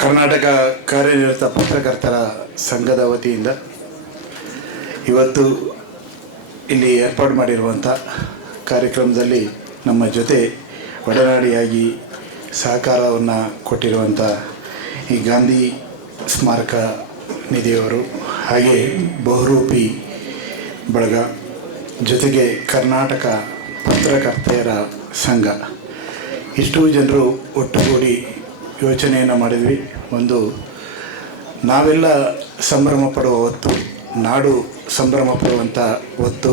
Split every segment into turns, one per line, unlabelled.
ಕರ್ನಾಟಕ ಕಾರ್ಯನಿರತ ಪತ್ರಕರ್ತರ ಸಂಘದ ವತಿಯಿಂದ ಇವತ್ತು ಇಲ್ಲಿ ಏರ್ಪಾಡು ಮಾಡಿರುವಂಥ ಕಾರ್ಯಕ್ರಮದಲ್ಲಿ ನಮ್ಮ ಜೊತೆ ಒಡನಾಡಿಯಾಗಿ ಸಹಕಾರವನ್ನು ಕೊಟ್ಟಿರುವಂಥ ಈ ಗಾಂಧಿ ಸ್ಮಾರಕ ನಿಧಿಯವರು ಹಾಗೆ ಬಹುರೂಪಿ ಬಳಗ ಜೊತೆಗೆ ಕರ್ನಾಟಕ ಪತ್ರಕರ್ತೆಯರ ಸಂಘ. ಇಷ್ಟು ಜನರು ಒಟ್ಟುಗೂಡಿ ಯೋಚನೆಯನ್ನು ಮಾಡಿದ್ವಿ. ಒಂದು, ನಾವೆಲ್ಲ ಸಂಭ್ರಮ ಪಡುವ ಹೊತ್ತು, ನಾಡು ಸಂಭ್ರಮ ಪಡುವಂಥ ಹೊತ್ತು,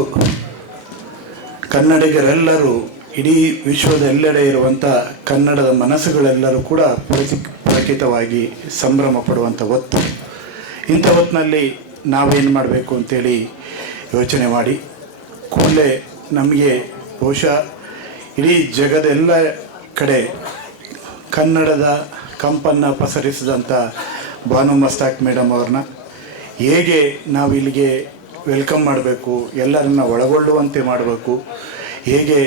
ಕನ್ನಡಿಗರೆಲ್ಲರೂ, ಇಡೀ ವಿಶ್ವದ ಎಲ್ಲೆಡೆ ಇರುವಂಥ ಕನ್ನಡದ ಮನಸ್ಸುಗಳೆಲ್ಲರೂ ಕೂಡ ಪ್ರತಿ, ಪ್ರಕಿತವಾಗಿ ಸಂಭ್ರಮ ಪಡುವಂಥ ಹೊತ್ತು. ಇಂಥ ಹೊತ್ತಿನಲ್ಲಿ ನಾವೇನು ಮಾಡಬೇಕು ಅಂತೇಳಿ ಯೋಚನೆ ಮಾಡಿ, ಕೂಡಲೇ ನಮಗೆ ಬಹುಶಃ ಇಡೀ ಜಗದೆಲ್ಲ ಕಡೆ ಕನ್ನಡದ ಕಂಪನ್ನು ಪಸರಿಸಿದಂಥ ಭಾನು ಮಸ್ತಾಕ್ ಮೇಡಮ್ ಅವ್ರನ್ನ ಹೇಗೆ ನಾವು ಇಲ್ಲಿಗೆ ವೆಲ್ಕಮ್ ಮಾಡಬೇಕು, ಎಲ್ಲರನ್ನ ಒಳಗೊಳ್ಳುವಂತೆ ಮಾಡಬೇಕು, ಹೇಗೆ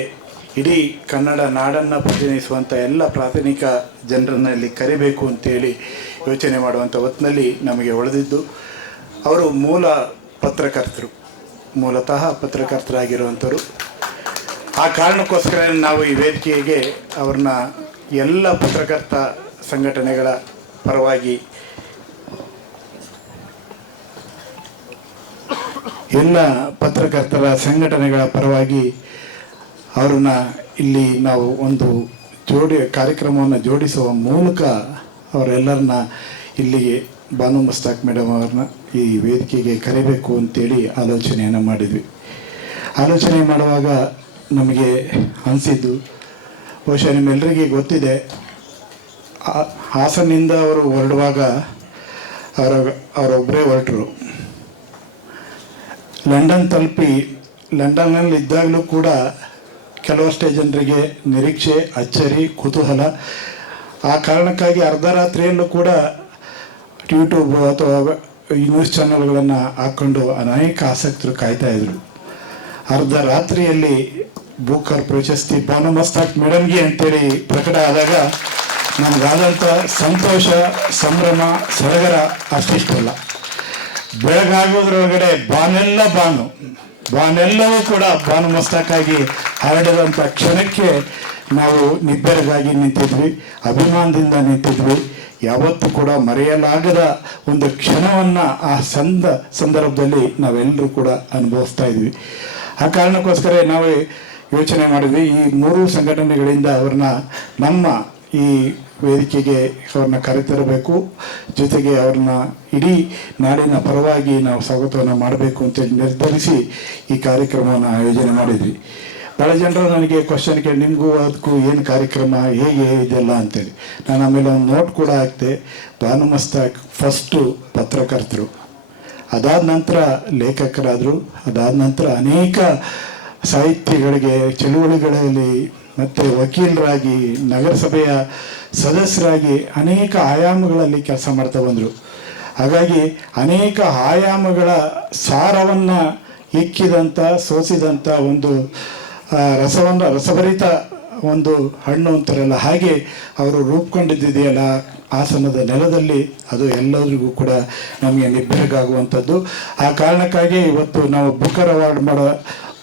ಇಡೀ ಕನ್ನಡ ನಾಡನ್ನು ಪ್ರತಿನಿಧಿಸುವಂಥ ಎಲ್ಲ ಪ್ರಾಥಮಿಕ ಜನರನ್ನ ಇಲ್ಲಿ ಕರಿಬೇಕು ಅಂತೇಳಿ ಯೋಚನೆ ಮಾಡುವಂಥ ಹೊತ್ತಿನಲ್ಲಿ ನಮಗೆ ಒಳೆದಿದ್ದು, ಅವರು ಮೂಲ ಪತ್ರಕರ್ತರು, ಮೂಲತಃ ಪತ್ರಕರ್ತರಾಗಿರುವಂಥವ್ರು ಆ ಕಾರಣಕ್ಕೋಸ್ಕರ ನಾವು ಈ ವೇದಿಕೆಗೆ ಅವ್ರನ್ನ ಎಲ್ಲ ಪತ್ರಕರ್ತ ಸಂಘಟನೆಗಳ ಪರವಾಗಿ ಎಲ್ಲ ಪತ್ರಕರ್ತರ ಸಂಘಟನೆಗಳ ಪರವಾಗಿ ಅವ್ರನ್ನ ಇಲ್ಲಿ ನಾವು ಒಂದು ಜೋಡಿ ಕಾರ್ಯಕ್ರಮವನ್ನು ಜೋಡಿಸುವ ಮೂಲಕ ಅವರೆಲ್ಲರನ್ನ ಇಲ್ಲಿಗೆ ಭಾನು ಮಸ್ತಾಕ್ ಮೇಡಮ್ ಅವ್ರನ್ನ ಈ ವೇದಿಕೆಗೆ ಕರೀಬೇಕು ಅಂತೇಳಿ ಆಲೋಚನೆಯನ್ನು ಮಾಡಿದ್ವಿ. ಆಲೋಚನೆ ಮಾಡುವಾಗ ನಮಗೆ ಅನಿಸಿದ್ದು ಬಹುಶಃ ನಿಮ್ಮೆಲ್ಲರಿಗೆ ಗೊತ್ತಿದೆ. ಹಾಸನಿಂದ ಅವರು ಹೊರಡುವಾಗ ಅವರ ಅವರೊಬ್ಬರೇ ಹೊರಟರು. ಲಂಡನ್ ತಲುಪಿ, ಲಂಡನ್ನಲ್ಲಿ ಇದ್ದಾಗಲೂ ಕೂಡ ಕೆಲವಷ್ಟೇ ಜನರಿಗೆ ನಿರೀಕ್ಷೆ, ಅಚ್ಚರಿ, ಕುತೂಹಲ. ಆ ಕಾರಣಕ್ಕಾಗಿ ಅರ್ಧ ರಾತ್ರಿಯಲ್ಲೂ ಕೂಡ ಯೂಟ್ಯೂಬ್ ಅಥವಾ ನ್ಯೂಸ್ ಚಾನಲ್ಗಳನ್ನು ಹಾಕ್ಕೊಂಡು ಅನೇಕ ಆಸಕ್ತರು ಕಾಯ್ತಾ ಇದ್ರು. ಅರ್ಧ ರಾತ್ರಿಯಲ್ಲಿ ಬೂಕರ್ ಪ್ರಶಸ್ತಿ ಬಾನಮಸ್ತಾಕ್ ಮೇಡಮ್ಗೆ ಅಂತೇಳಿ ಪ್ರಕಟ ಆದಾಗ ನಮಗಾದಂಥ ಸಂತೋಷ, ಸಂಭ್ರಮ, ಸಡಗರ ಅಷ್ಟಿಷ್ಟಲ್ಲ. ಬೆಳಗಾಗೋದ್ರೊಳಗಡೆ ಬಾನೆಲ್ಲ ಬಾನು. ಬಾನೆಲ್ಲವೂ ಕೂಡ ಭಾನು ಮಸ್ತಾಕಾಗಿ ಹರಡಿದಂಥ ಕ್ಷಣಕ್ಕೆ ನಾವು ನಿಬ್ಬೆರಗಾಗಿ ನಿಂತಿದ್ವಿ, ಅಭಿಮಾನದಿಂದ ನಿಂತಿದ್ವಿ. ಯಾವತ್ತೂ ಕೂಡ ಮರೆಯಲಾಗದ ಒಂದು ಕ್ಷಣವನ್ನು ಆ ಸಂದ ಸಂದರ್ಭದಲ್ಲಿ ನಾವೆಲ್ಲರೂ ಕೂಡ ಅನುಭವಿಸ್ತಾ ಇದ್ವಿ. ಆ ಕಾರಣಕ್ಕೋಸ್ಕರ ನಾವು ಯೋಚನೆ ಮಾಡಿದ್ವಿ. ಈ ಮೂರು ಸಂಘಟನೆಗಳಿಂದ ಅವ್ರನ್ನ ನಮ್ಮ ಈ ವೇದಿಕೆಗೆ ಅವ್ರನ್ನ ಕರೆತರಬೇಕು. ಜೊತೆಗೆ ಅವ್ರನ್ನ ಇಡೀ ನಾಡಿನ ಪರವಾಗಿ ನಾವು ಸ್ವಾಗತವನ್ನು ಮಾಡಬೇಕು ಅಂತೇಳಿ ನಿರ್ಧರಿಸಿ ಈ ಕಾರ್ಯಕ್ರಮವನ್ನು ಆಯೋಜನೆ ಮಾಡಿದ್ವಿ. ಬಹಳ ಜನರು ನನಗೆ ಕ್ವಶನ್ ಕೇಳಿ, ನಿಮಗೂ ಅದಕ್ಕೂ ಏನು ಕಾರ್ಯಕ್ರಮ? ಹೇಗೆ ಇದೆಲ್ಲ? ಅಂತೇಳಿ. ನಾನು ಆಮೇಲೆ ಒಂದು ನೋಟ್ ಕೂಡ ಹಾಕ್ತೆ. ಭಾನುಮಸ್ತ ಫಸ್ಟು ಪತ್ರಕರ್ತರು. ಅದಾದ ನಂತರ ಲೇಖಕರಾದರು. ಅದಾದ ನಂತರ ಅನೇಕ ಸಾಹಿತ್ಯಗಳಿಗೆ, ಚಳುವಳಿಗಳಲ್ಲಿ ಮತ್ತು ವಕೀಲರಾಗಿ, ನಗರಸಭೆಯ ಸದಸ್ಯರಾಗಿ ಅನೇಕ ಆಯಾಮಗಳಲ್ಲಿ ಕೆಲಸ ಮಾಡ್ತಾ ಬಂದರು. ಹಾಗಾಗಿ ಅನೇಕ ಆಯಾಮಗಳ ಸಾರವನ್ನು ಇಕ್ಕಿದಂಥ ಸೋಸಿದಂಥ ಒಂದು ರಸವನ್ನು, ರಸಭರಿತ ಒಂದು ಹಣ್ಣು ಅಂತಾರಲ್ಲ, ಹಾಗೆ ಅವರು ರೂಪುಗೊಂಡಿದ್ದೆಯಲ್ಲ ಆಸನದ ನೆಲದಲ್ಲಿ, ಅದು ಎಲ್ಲರಿಗೂ ಕೂಡ ನಮಗೆ ನಿಬ್ಬೆರಗಾಗುವಂಥದ್ದು ಆ ಕಾರಣಕ್ಕಾಗಿ ಇವತ್ತು ನಾವು ಬುಕ್ಕರ್ ಅವಾರ್ಡ್ ಮಾಡೋ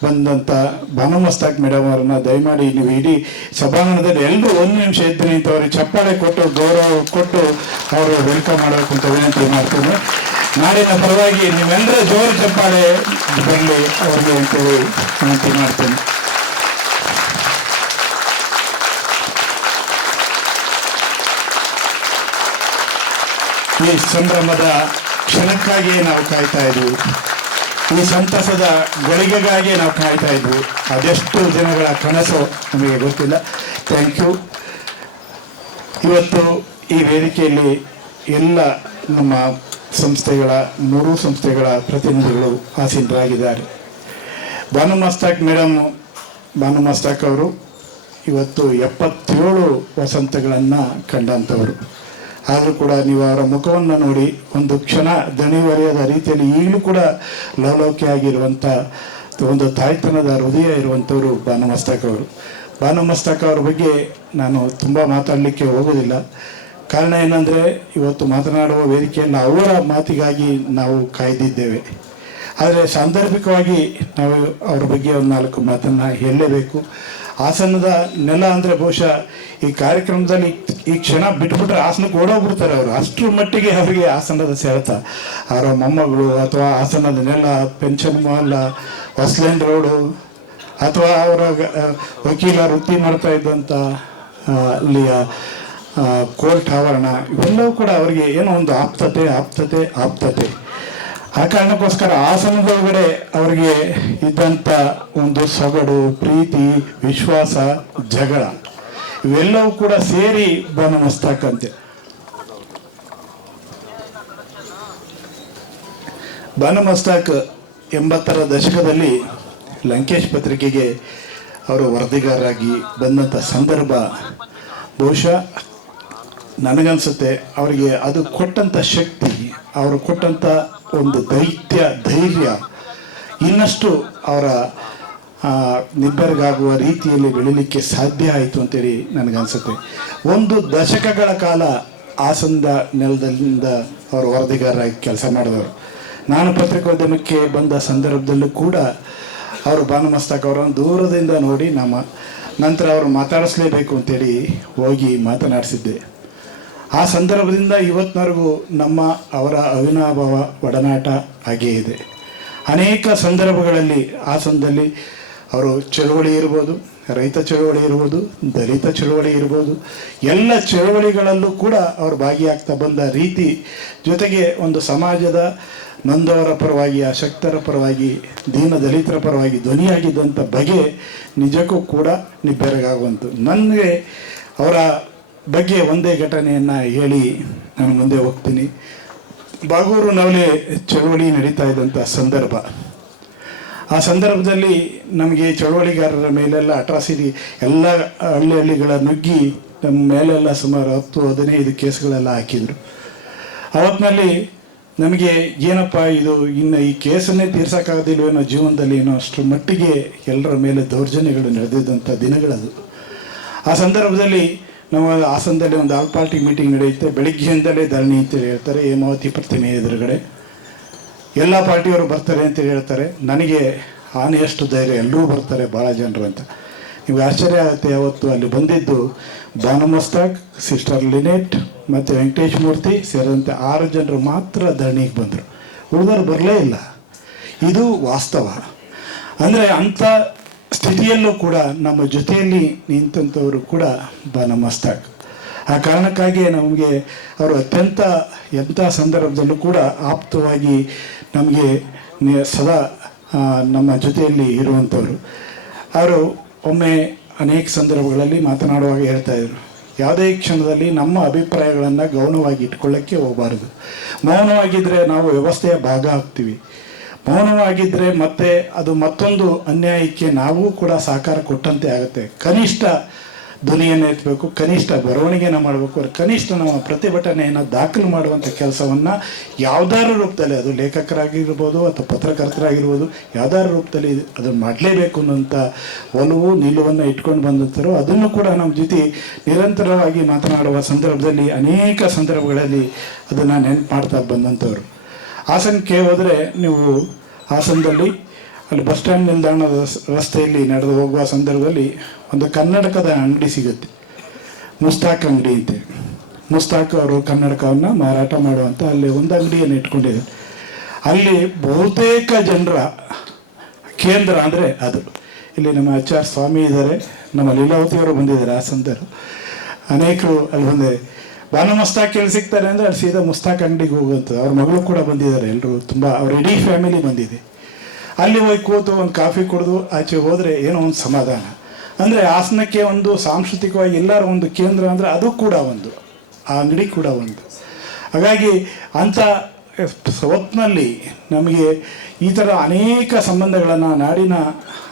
ಬಂದಂಥ ಬನಮಸ್ತಾಕ್ ಮಸ್ತಾಕ್ ಮೇಡಮ್ ಅವರನ್ನ ದಯಮಾಡಿ ನೀವು ಇಡೀ ಸಭಾಂಗಣದಲ್ಲಿ ಎಲ್ಲರೂ ಒಂದು ನಿಮಿಷ ಎದ್ದು ನಿಂತು ಅವ್ರಿಗೆ ಚಪ್ಪಾಳೆ ಕೊಟ್ಟು ಗೌರವ ಕೊಟ್ಟು ಅವರು ವೆಲ್ಕಮ್ ಮಾಡಬೇಕು ಅಂತ ವಿನಂತಿ ಮಾಡ್ತೀನಿ. ನಾಡಿನ ಪರವಾಗಿ ನೀವೆಲ್ಲರ ಜೋರು ಚಪ್ಪಾಳೆ ಬರಲಿ ಅವ್ರಿಗೆ ಅಂತೇಳಿ ವಿನಂತಿ ಮಾಡ್ತೀನಿ. ಈ ಸಂಭ್ರಮದ ಕ್ಷಣಕ್ಕಾಗಿಯೇ ನಾವು ಕಾಯ್ತಾ ಇದ್ವಿ. ಈ ಸಂತಸದ ಗಳಿಗೆಗಾಗಿ ನಾವು ಕಾಯ್ತಾ ಇದ್ವಿ. ಅದೆಷ್ಟು ಜನಗಳ ಕನಸು ನಮಗೆ ಗೊತ್ತಿಲ್ಲ. ಥ್ಯಾಂಕ್ ಯು ಇವತ್ತು ಈ ವೇದಿಕೆಯಲ್ಲಿ ಎಲ್ಲ ನಮ್ಮ ಸಂಸ್ಥೆಗಳ, ಮೂರು ಸಂಸ್ಥೆಗಳ ಪ್ರತಿನಿಧಿಗಳು ಆಸೀನರಾಗಿದ್ದಾರೆ. ಭಾನು ಮಸ್ತಾಕ್ ಮೇಡಮ್, ಭಾನು ಮಸ್ತಾಕ್ ಅವರು ಇವತ್ತು ಎಪ್ಪತ್ತೇಳು ವಸಂತಗಳನ್ನು ಕಂಡಂಥವರು. ಆದರೂ ಕೂಡ ನೀವು ಅವರ ಮುಖವನ್ನು ನೋಡಿ ಒಂದು ಕ್ಷಣ ದಣಿವರಿಯದ ರೀತಿಯಲ್ಲಿ ಈಗಲೂ ಕೂಡ ಲವಲೌಕಿಯಾಗಿರುವಂಥ ಒಂದು ತಾಯ್ತನದ ಹೃದಯ ಇರುವಂಥವರು ಭಾನುಮಸ್ತಕ್ ಅವರು. ಭಾನುಮಸ್ತಕ್ ಅವ್ರ ಬಗ್ಗೆ ನಾನು ತುಂಬ ಮಾತಾಡಲಿಕ್ಕೆ ಹೋಗೋದಿಲ್ಲ. ಕಾರಣ ಏನಂದರೆ ಇವತ್ತು ಮಾತನಾಡುವ ವೇದಿಕೆಯನ್ನು ಅವರ ಮಾತಿಗಾಗಿ ನಾವು ಕಾಯ್ದಿದ್ದೇವೆ. ಆದರೆ ಸಾಂದರ್ಭಿಕವಾಗಿ ನಾವು ಅವ್ರ ಬಗ್ಗೆ ಒಂದು ನಾಲ್ಕು ಮಾತನ್ನು ಹೇಳಲೇಬೇಕು. ಹಾಸನದ ನೆಲ ಅಂದರೆ ಬಹುಶಃ ಈ ಕಾರ್ಯಕ್ರಮದಲ್ಲಿ ಈ ಕ್ಷಣ ಬಿಟ್ಬಿಟ್ರೆ ಹಾಸನಕ್ಕೆ ಓಡೋಗ್ಬಿಡ್ತಾರೆ ಅವರು. ಅಷ್ಟರ ಮಟ್ಟಿಗೆ ಅವರಿಗೆ ಹಾಸನದ ಸೆಳೆತ ಅವರ ಮೊಮ್ಮಗಳು ಅಥವಾ ಹಾಸನದ ನೆಲ ಪೆನ್ಷನ್ ಮಾಲ್ ಹೊಸ್ಲೆಂಡ್ ರೋಡು, ಅಥವಾ ಅವರ ವಕೀಲ ವೃತ್ತಿ ಮಾಡ್ತಾ ಇದ್ದಂಥ ಅಲ್ಲಿಯ ಕೋರ್ಟ್ ಆವರಣ, ಇವೆಲ್ಲವೂ ಕೂಡ ಅವರಿಗೆ ಏನೋ ಒಂದು ಆಪ್ತತೆ ಆಪ್ತತೆ ಆಪ್ತತೆ. ಆ ಕಾರಣಕ್ಕೋಸ್ಕರ ಹಾಸನದೊಳಗಡೆ ಅವರಿಗೆ ಇದ್ದಂಥ ಒಂದು ಸೊಗಡು, ಪ್ರೀತಿ, ವಿಶ್ವಾಸ, ಜಗಳ, ಇವೆಲ್ಲವೂ ಕೂಡ ಸೇರಿ ಬನಮಸ್ತಕಂತೆ ಬಾನಮಸ್ತಾಕ್ ಎಂಬತ್ತರ ದಶಕದಲ್ಲಿ ಲಂಕೇಶ್ ಪತ್ರಿಕೆಗೆ ಅವರು ವರದಿಗಾರರಾಗಿ ಬಂದಂಥ ಸಂದರ್ಭ ಬಹುಶಃ ನನಗನ್ಸುತ್ತೆ. ಅವರಿಗೆ ಅದು ಕೊಟ್ಟಂಥ ಶಕ್ತಿ, ಅವರು ಕೊಟ್ಟಂಥ ಒಂದು ದೈತ್ಯ, ಧೈರ್ಯ, ಇನ್ನಷ್ಟು ಅವರ ನಿಬ್ಬೆರಗಾಗುವ ರೀತಿಯಲ್ಲಿ ಬೆಳಿಲಿಕ್ಕೆ ಸಾಧ್ಯ ಆಯಿತು ಅಂತೇಳಿ ನನಗನ್ಸುತ್ತೆ. ಒಂದು ದಶಕಗಳ ಕಾಲ ಆಸಂದ ನೆಲದಿಂದ ಅವರು ವರದಿಗಾರರಾಗಿ ಕೆಲಸ ಮಾಡಿದವರು. ನಾನು ಪತ್ರಿಕೋದ್ಯಮಕ್ಕೆ ಬಂದ ಸಂದರ್ಭದಲ್ಲೂ ಕೂಡ ಅವರು ಭಾನುಮಸ್ತಕ್ ಅವರನ್ನು ದೂರದಿಂದ ನೋಡಿ ನಮ್ಮ ನಂತರ ಅವರು ಮಾತಾಡಿಸ್ಲೇಬೇಕು ಅಂತೇಳಿ ಹೋಗಿ ಮಾತನಾಡಿಸಿದ್ದೆ. ಆ ಸಂದರ್ಭದಿಂದ ಇವತ್ತಿನವರೆಗೂ ನಮ್ಮ ಅವರ ಅವಿನಾಭಾವ ಒಡನಾಟ ಹಾಗೇ ಇದೆ. ಅನೇಕ ಸಂದರ್ಭಗಳಲ್ಲಿ ಹಾಸನದಲ್ಲಿ ಅವರು ಚಳುವಳಿ ಇರ್ಬೋದು, ರೈತ ಚಳುವಳಿ ಇರ್ಬೋದು, ದಲಿತ ಚಳುವಳಿ ಇರ್ಬೋದು, ಎಲ್ಲ ಚಳುವಳಿಗಳಲ್ಲೂ ಕೂಡ ಅವರು ಭಾಗಿಯಾಗ್ತಾ ಬಂದ ರೀತಿ ಜೊತೆಗೆ ಒಂದು ಸಮಾಜದ ನೊಂದವರ ಪರವಾಗಿ ಅಶಕ್ತರ ಪರವಾಗಿ, ದೀನ ದಲಿತರ ಪರವಾಗಿ ಧ್ವನಿಯಾಗಿದ್ದಂಥ ಬಗೆ ನಿಜಕ್ಕೂ ಕೂಡ ನಿಬ್ಬೆರಗಾಗುವಂತು ನನಗೆ ಅವರ ಬಗ್ಗೆ ಒಂದೇ ಘಟನೆಯನ್ನು ಹೇಳಿ ನಾನು ಮುಂದೆ ಹೋಗ್ತೀನಿ. ಬಾಗೂರು ನವಲೆ ಚಳುವಳಿ ನಡೀತಾ ಇದ್ದಂಥ ಸಂದರ್ಭ. ಆ ಸಂದರ್ಭದಲ್ಲಿ ನಮಗೆ ಚಳುವಳಿಗಾರರ ಮೇಲೆಲ್ಲ ಅಟ್ರಾಸಿಟಿ, ಎಲ್ಲ ಹಳ್ಳಿ ಹಳ್ಳಿಗಳ ನುಗ್ಗಿ ನಮ್ಮ ಮೇಲೆಲ್ಲ ಸುಮಾರು ಹತ್ತು, ಹದಿನೈದು ಕೇಸ್ಗಳೆಲ್ಲ ಹಾಕಿದರು. ಅವತ್ತಿನಲ್ಲಿ ನಮಗೆ ಏನಪ್ಪ ಇದು, ಇನ್ನು ಈ ಕೇಸನ್ನೇ ತೀರ್ಸೋಕ್ಕಾಗದಿಲ್ವೇನೋ ಜೀವನದಲ್ಲಿ ಏನೋ ಅಷ್ಟರ ಮಟ್ಟಿಗೆ ಎಲ್ಲರ ಮೇಲೆ ದೌರ್ಜನ್ಯಗಳು ನಡೆದಿದ್ದಂಥ ದಿನಗಳದು. ಆ ಸಂದರ್ಭದಲ್ಲಿ ನಾವು ಹಾಸನದಲ್ಲಿ ಒಂದು ಆಲ್ ಪಾರ್ಟಿ ಮೀಟಿಂಗ್ ನಡೆಯುತ್ತೆ. ಬೆಳಿಗ್ಗೆಯಿಂದಲೇ ಧರಣಿ ಅಂತೇಳಿ ಹೇಳ್ತಾರೆ. ಹೇಮಾವತಿ ಪ್ರತಿಮೆ ಎದುರುಗಡೆ. ಎಲ್ಲ ಪಾರ್ಟಿಯವರು ಬರ್ತಾರೆ ಅಂತೇಳಿ ಹೇಳ್ತಾರೆ. ನನಗೆ ಆನೆಯಷ್ಟು ಧೈರ್ಯ. ಎಲ್ಲರೂ ಬರ್ತಾರೆ ಭಾಳ ಜನರು ಅಂತ. ನಿಮ್ಗೆ ಆಶ್ಚರ್ಯ ಆಗುತ್ತೆ ಯಾವತ್ತು ಅಲ್ಲಿ ಬಂದಿದ್ದು ಭಾನುಮಸ್ತಾಕ್ ಸಿಸ್ಟರ್ ಲಿನೆಟ್ ಮತ್ತು ವೆಂಕಟೇಶ್ ಮೂರ್ತಿ ಸೇರಿದಂತೆ ಆರು ಜನರು ಮಾತ್ರ ಧರಣಿಗೆ ಬಂದರು. ಉಳಿದವರು ಬರಲೇ ಇಲ್ಲ. ಇದು ವಾಸ್ತವ. ಅಂದರೆ ಅಂಥ ಸ್ಥಿತಿಯಲ್ಲೂ ಕೂಡ ನಮ್ಮ ಜೊತೆಯಲ್ಲಿ ನಿಂತಂಥವರು ಕೂಡ ಬಾನಮಸ್ತಾಕ್ ಆ ಕಾರಣಕ್ಕಾಗಿಯೇ ನಮಗೆ ಅವರು ಅತ್ಯಂತ ಎಂಥ ಸಂದರ್ಭದಲ್ಲೂ ಕೂಡ ಆಪ್ತವಾಗಿ ನಮಗೆ ಸದಾ ನಮ್ಮ ಜೊತೆಯಲ್ಲಿ ಇರುವಂಥವರು. ಅವರು ಒಮ್ಮೆ ಅನೇಕ ಸಂದರ್ಭಗಳಲ್ಲಿ ಮಾತನಾಡುವಾಗ ಹೇಳ್ತಾ ಇದ್ರು, ಯಾವುದೇ ಕ್ಷಣದಲ್ಲಿ ನಮ್ಮ ಅಭಿಪ್ರಾಯಗಳನ್ನು ಗೌಣವಾಗಿ ಇಟ್ಕೊಳ್ಳೋಕ್ಕೆ ಹೋಗಬಾರದು. ಮೌನವಾಗಿದ್ದರೆ ನಾವು ವ್ಯವಸ್ಥೆಯ ಭಾಗ ಆಗ್ತೀವಿ. ಮೌನವಾಗಿದ್ದರೆ ಮತ್ತೆ ಅದು ಮತ್ತೊಂದು ಅನ್ಯಾಯಕ್ಕೆ ನಾವು ಕೂಡ ಸಹಕಾರ ಕೊಟ್ಟಂತೆ ಆಗುತ್ತೆ. ಕನಿಷ್ಠ ಧ್ವನಿಯನ್ನು ಎತ್ತಬೇಕು, ಕನಿಷ್ಠ ಬರವಣಿಗೆನ ಮಾಡಬೇಕು ಕನಿಷ್ಠ ನಮ್ಮ ಪ್ರತಿಭಟನೆಯನ್ನು ದಾಖಲು ಮಾಡುವಂಥ ಕೆಲಸವನ್ನು ಯಾವ್ದಾದ್ರು ರೂಪದಲ್ಲಿ ಅದು ಲೇಖಕರಾಗಿರ್ಬೋದು ಅಥವಾ ಪತ್ರಕರ್ತರಾಗಿರ್ಬೋದು ಯಾವ್ದಾದ್ರು ರೂಪದಲ್ಲಿ ಅದನ್ನು ಮಾಡಲೇಬೇಕು ಅನ್ನೋಂಥ ಒಲವು, ನಿಲುವನ್ನು ಇಟ್ಕೊಂಡು ಬಂದಂಥರು ಅದನ್ನು ಕೂಡ ನಮ್ಮ ಜೊತೆ ನಿರಂತರವಾಗಿ ಮಾತನಾಡುವ ಸಂದರ್ಭದಲ್ಲಿ ಅನೇಕ ಸಂದರ್ಭಗಳಲ್ಲಿ ಅದನ್ನು ನೆನಪು ಮಾಡ್ತಾ ಬಂದಂಥವ್ರು. ಹಾಸನಕ್ಕೆ ಹೋದರೆ ನೀವು ಹಾಸನದಲ್ಲಿ ಅಲ್ಲಿ ಬಸ್ ಸ್ಟ್ಯಾಂಡ್ ನಿಲ್ದಾಣದ ರಸ್ತೆಯಲ್ಲಿ ನಡೆದು ಹೋಗುವ ಸಂದರ್ಭದಲ್ಲಿ ಒಂದು ಕನ್ನಡಕದ ಅಂಗಡಿ ಸಿಗುತ್ತೆ. ಮುಸ್ತಾಕ್ ಅಂಗಡಿ ಅಂತೇಳಿ ಮುಸ್ತಾಕ್ ಅವರು ಕನ್ನಡಕವನ್ನು ಮಾರಾಟ ಮಾಡುವಂಥ ಅಲ್ಲಿ ಒಂದು ಅಂಗಡಿಯನ್ನು ಇಟ್ಕೊಂಡಿದ್ದಾರೆ. ಅಲ್ಲಿ ಬಹುತೇಕ ಜನರ ಕೇಂದ್ರ ಅಂದರೆ ಅದು. ಇಲ್ಲಿ ನಮ್ಮ ಆಚಾರ್ಯ ಸ್ವಾಮಿ ಇದ್ದಾರೆ, ನಮ್ಮ ಲೀಲಾವತಿಯವರು ಬಂದಿದ್ದಾರೆ ಆ ಸಂದರ್ಭ ಅನೇಕರು ಅಲ್ಲಿ ಬಂದಿದ್ದಾರೆ. ಭಾನು ಮುಸ್ತಾಕ್ ಎಲ್ಲಿ ಸಿಗ್ತಾರೆ ಅಂದರೆ ಅಲ್ಲಿ ಸೀದಾ ಮುಸ್ತಾಕ್ ಅಂಗಡಿಗೆ ಹೋಗುತ್ತೆ ಅವ್ರ ಮಗಳು ಕೂಡ ಬಂದಿದ್ದಾರೆ ಎಲ್ಲರೂ ತುಂಬ, ಅವ್ರ ಇಡೀ ಫ್ಯಾಮಿಲಿ ಬಂದಿದೆ. ಅಲ್ಲಿ ಹೋಗಿ ಕೂತು ಒಂದು ಕಾಫಿ ಕುಡಿದು ಆಚೆ ಹೋದರೆ ಏನೋ ಒಂದು ಸಮಾಧಾನ. ಅಂದರೆ ಹಾಸನಕ್ಕೆ ಒಂದು ಸಾಂಸ್ಕೃತಿಕವಾಗಿ ಎಲ್ಲರ ಒಂದು ಕೇಂದ್ರ ಅಂದರೆ ಅದು ಕೂಡ ಒಂದು. ಆ ಅಂಗಡಿ ಕೂಡ ಒಂದು. ಹಾಗಾಗಿ ಅಂಥ ಹೊತ್ತಿನಲ್ಲಿ ನಮಗೆ ಈ ಥರ ಅನೇಕ ಸಂಬಂಧಗಳನ್ನು, ನಾಡಿನ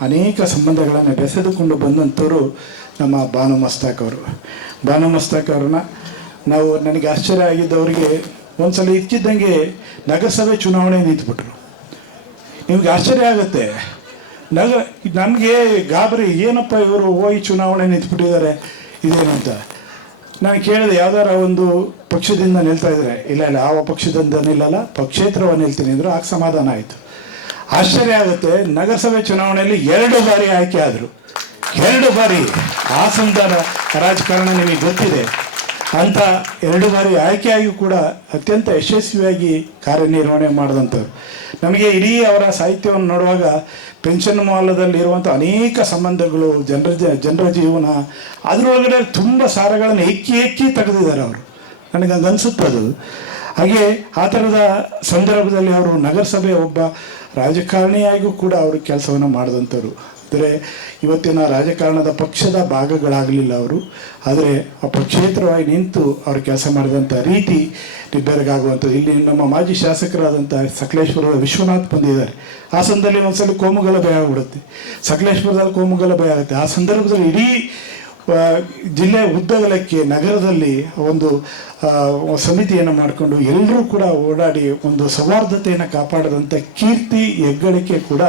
ಅನೇಕ ಸಂಬಂಧಗಳನ್ನು ಬೆಸೆದುಕೊಂಡು ಬಂದಂಥವರು ನಮ್ಮ ಭಾನು ಮಸ್ತಾಕ್ ಅವರು. ಭಾನು ಮಸ್ತಾಕ್ ಅವ್ರನ್ನ ನಾವು ನನಗೆ ಆಶ್ಚರ್ಯ ಆಗಿದ್ದವರಿಗೆ ಒಂದ್ಸಲ ಇಕ್ಕಿದ್ದಂಗೆ ನಗರಸಭೆ ಚುನಾವಣೆ ನಿಂತುಬಿಟ್ರು. ನಿಮ್ಗೆ ಆಶ್ಚರ್ಯ ಆಗುತ್ತೆ. ನಗ, ನನಗೆ ಗಾಬರಿ, ಏನಪ್ಪ ಇವರು ಹೋಗಿ ಚುನಾವಣೆ ನಿಂತ್ಬಿಟ್ಟಿದ್ದಾರೆ ಇದೇನಂತ ನಾನು ಕೇಳಿದೆ, ಯಾವ್ದಾರ ಒಂದು ಪಕ್ಷದಿಂದ ನಿಲ್ತಾ ಇದ್ರೆ? ಇಲ್ಲ ಇಲ್ಲ, ಯಾವ ಪಕ್ಷದಿಂದ ನಿಲ್ಲಲ್ಲ, ಪಕ್ಷೇತ್ರವ ನಿಲ್ತೀನಿ ಅಂದರು, ಆಗ ಸಮಾಧಾನ ಆಯಿತು. ಆಶ್ಚರ್ಯ ಆಗುತ್ತೆ, ನಗರಸಭೆ ಚುನಾವಣೆಯಲ್ಲಿ ಎರಡು ಬಾರಿ ಆಯ್ಕೆ ಆದರು. ಎರಡು ಬಾರಿ. ಆ ರ- ರಾಜಕಾರಣ ನಿಮಗೆ ಗೊತ್ತಿದೆ. ಅಂತ ಎರಡು ಬಾರಿ ಆಯ್ಕೆಯಾಗಿ ಕೂಡ ಅತ್ಯಂತ ಯಶಸ್ವಿಯಾಗಿ ಕಾರ್ಯನಿರ್ವಹಣೆ ಮಾಡಿದಂಥವ್ರು. ನಮಗೆ ಇಡೀ ಅವರ ಸಾಹಿತ್ಯವನ್ನು ನೋಡುವಾಗ ಪೆನ್ಷನ್ ಮಾಲದಲ್ಲಿರುವಂಥ ಅನೇಕ ಸಂಬಂಧಗಳು ಜನರ ಜನರ ಜೀವನ, ಅದರೊಳಗಡೆ ತುಂಬ ಸಾರಗಳನ್ನು ಹೆಕ್ಕಿ ಹೆಕ್ಕಿ ತೆಗೆದಿದ್ದಾರೆ ಅವರು. ನನಗೆ ಅದು. ಹಾಗೆ ಆ ಥರದ ಸಂದರ್ಭದಲ್ಲಿ ಅವರು ನಗರಸಭೆ ಒಬ್ಬ ರಾಜಕಾರಣಿಯಾಗಿಯೂ ಕೂಡ ಅವರು ಕೆಲಸವನ್ನು ಮಾಡಿದಂಥವ್ರು. ಅಂದರೆ ಇವತ್ತಿನ ರಾಜಕಾರಣದ ಪಕ್ಷದ ಭಾಗಗಳಾಗಲಿಲ್ಲ ಅವರು. ಆದರೆ ಆ ಪಕ್ಷೇತರವಾಗಿ ನಿಂತು ಅವರು ಕೆಲಸ ಮಾಡಿದಂಥ ರೀತಿ ನಿಬ್ಬೆರಗಾಗುವಂಥದ್ದು. ಇಲ್ಲಿ ನಮ್ಮ ಮಾಜಿ ಶಾಸಕರಾದಂಥ ಸಕಲೇಶ್ವರದ ವಿಶ್ವನಾಥ್ ಬಂದಿದ್ದಾರೆ. ಆ ಸಂದರ್ಭದಲ್ಲಿ ಒಂದ್ಸಲ ಕೋಮುಗಲಭೆ ಆಗ್ಬಿಡುತ್ತೆ. ಸಕಲೇಶ್ವರದಲ್ಲಿ ಕೋಮುಗಲಭೆ ಆಗುತ್ತೆ. ಆ ಸಂದರ್ಭದಲ್ಲಿ ಇಡೀ ಜಿಲ್ಲೆ ಉದ್ದಗಲಕ್ಕೆ ನಗರದಲ್ಲಿ ಒಂದು ಸಮಿತಿಯನ್ನು ಮಾಡಿಕೊಂಡು ಎಲ್ಲರೂ ಕೂಡ ಓಡಾಡಿ ಒಂದು ಸೌಹಾರ್ದತೆಯನ್ನು ಕಾಪಾಡದಂಥ ಕೀರ್ತಿ, ಹೆಗ್ಗಳಿಕೆ ಕೂಡ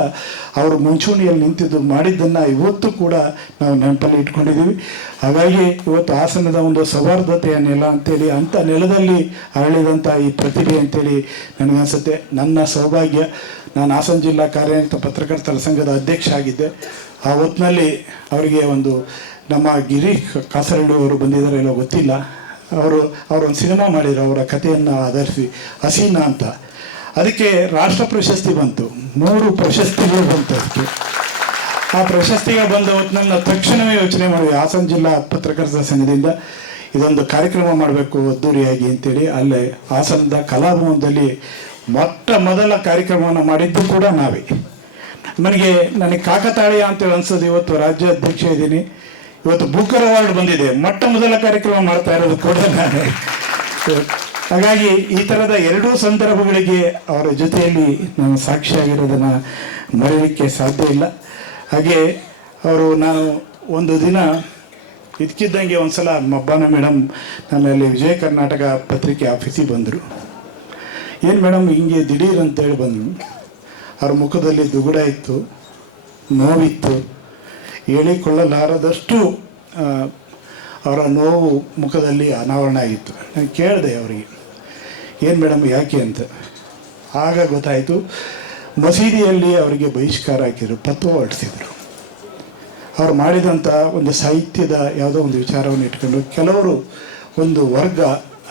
ಅವರು ಮುಂಚೂಣಿಯಲ್ಲಿ ನಿಂತಿದ್ದು ಮಾಡಿದ್ದನ್ನು ಇವತ್ತು ಕೂಡ ನಾವು ನೆನಪಲ್ಲಿ ಇಟ್ಕೊಂಡಿದ್ದೀವಿ. ಹಾಗಾಗಿ ಇವತ್ತು ಹಾಸನದ ಒಂದು ಸೌಹಾರ್ದತೆಯ ನೆಲ ಅಂತೇಳಿ ಅಂಥ ನೆಲದಲ್ಲಿ ಅರಳಿದಂಥ ಈ ಪ್ರತಿಭೆ ಅಂತೇಳಿ ನನಗನ್ಸುತ್ತೆ. ನನ್ನ ಸೌಭಾಗ್ಯ, ನಾನು ಹಾಸನ ಜಿಲ್ಲಾ ಕಾರ್ಯನಿರತ ಪತ್ರಕರ್ತರ ಸಂಘದ ಅಧ್ಯಕ್ಷ ಆಗಿದ್ದೆ. ಆ ಹೊತ್ತಿನಲ್ಲಿ ಅವರಿಗೆ ಒಂದು ನಮ್ಮ ಗಿರಿ ಕಾಸರಳ್ಳಿ ಅವರು ಬಂದಿದ್ದಾರೆ ಏನೋ ಗೊತ್ತಿಲ್ಲ. ಅವರು ಅವರೊಂದು ಸಿನಿಮಾ ಮಾಡಿದರು, ಅವರ ಕಥೆಯನ್ನು ಆಧರಿಸಿ, ಹಸೀನಾ ಅಂತ. ಅದಕ್ಕೆ ರಾಷ್ಟ್ರ ಪ್ರಶಸ್ತಿ ಬಂತು. ಮೂರು ಪ್ರಶಸ್ತಿಗಳು ಬಂತು ಅದಕ್ಕೆ. ಆ ಪ್ರಶಸ್ತಿಗೆ ಬಂದ ಹೊತ್ತಿನಲ್ಲಿ ತಕ್ಷಣವೇ ಯೋಚನೆ ಮಾಡಿದ್ವಿ ಹಾಸನ ಜಿಲ್ಲಾ ಪತ್ರಕರ್ತರ ಸಂಘದಿಂದ ಇದೊಂದು ಕಾರ್ಯಕ್ರಮ ಮಾಡಬೇಕು, ಅದ್ದೂರಿಯಾಗಿ ಅಂತೇಳಿ. ಅಲ್ಲೇ ಹಾಸನದ ಕಲಾಭವನದಲ್ಲಿ ಮೊಟ್ಟ ಮೊದಲ ಕಾರ್ಯಕ್ರಮವನ್ನು ಮಾಡಿದ್ದು ಕೂಡ ನಾವೇ. ನನಗೆ ನನಗೆ ಕಾಕತಾಳೀಯ ಅಂತೇಳಿ ಅನ್ಸೋದು, ಇವತ್ತು ರಾಜ್ಯಾಧ್ಯಕ್ಷ ಇದ್ದೀನಿ. ಇವತ್ತು ಬುಕ್ಕರ್ ಅವಾರ್ಡ್ ಬಂದಿದೆ. ಮೊಟ್ಟ ಮೊದಲ ಕಾರ್ಯಕ್ರಮ ಮಾಡ್ತಾ ಇರೋದು ಕೂಡ ನಾನೇ. ಹಾಗಾಗಿ ಈ ಥರದ ಎರಡೂ ಸಂದರ್ಭಗಳಿಗೆ ಅವರ ಜೊತೆಯಲ್ಲಿ ನಾನು ಸಾಕ್ಷಿಯಾಗಿರೋದನ್ನು ಮರೆಯಲಿಕ್ಕೆ ಸಾಧ್ಯ ಇಲ್ಲ. ಹಾಗೆ ಅವರು ನಾನು ಒಂದು ದಿನ ಇದಕ್ಕಿದ್ದಂಗೆ ಒಂದ್ಸಲ ಮಬ್ಬಾನ ಮೇಡಮ್ ನಮ್ಮಲ್ಲಿ ವಿಜಯ ಕರ್ನಾಟಕ ಪತ್ರಿಕೆ ಆಫೀಸಿಗೆ ಬಂದರು. ಏನು ಮೇಡಮ್ ಹಿಂಗೆ ದಿಢೀರ್ ಅಂತೇಳಿ ಬಂದರು. ಅವ್ರ ಮುಖದಲ್ಲಿ ದುಗುಡ ಇತ್ತು, ನೋವಿತ್ತು. ಹೇಳಿಕೊಳ್ಳಲಾರದಷ್ಟು ಅವರ ನೋವು ಮುಖದಲ್ಲಿ ಅನಾವರಣ ಆಗಿತ್ತು. ನಾನು ಕೇಳಿದೆ ಅವರಿಗೆ, ಏನು ಮೇಡಮ್, ಯಾಕೆ ಅಂತ? ಆಗ ಗೊತ್ತಾಯಿತು, ಮಸೀದಿಯಲ್ಲಿ ಅವರಿಗೆ ಬಹಿಷ್ಕಾರ ಹಾಕಿದರು, ಪತ್ವ ಹೊರಡಿಸಿದ್ರು. ಅವ್ರು ಮಾಡಿದಂಥ ಒಂದು ಸಾಹಿತ್ಯದ ಯಾವುದೋ ಒಂದು ವಿಚಾರವನ್ನು ಇಟ್ಕೊಂಡು ಕೆಲವರು ಒಂದು ವರ್ಗ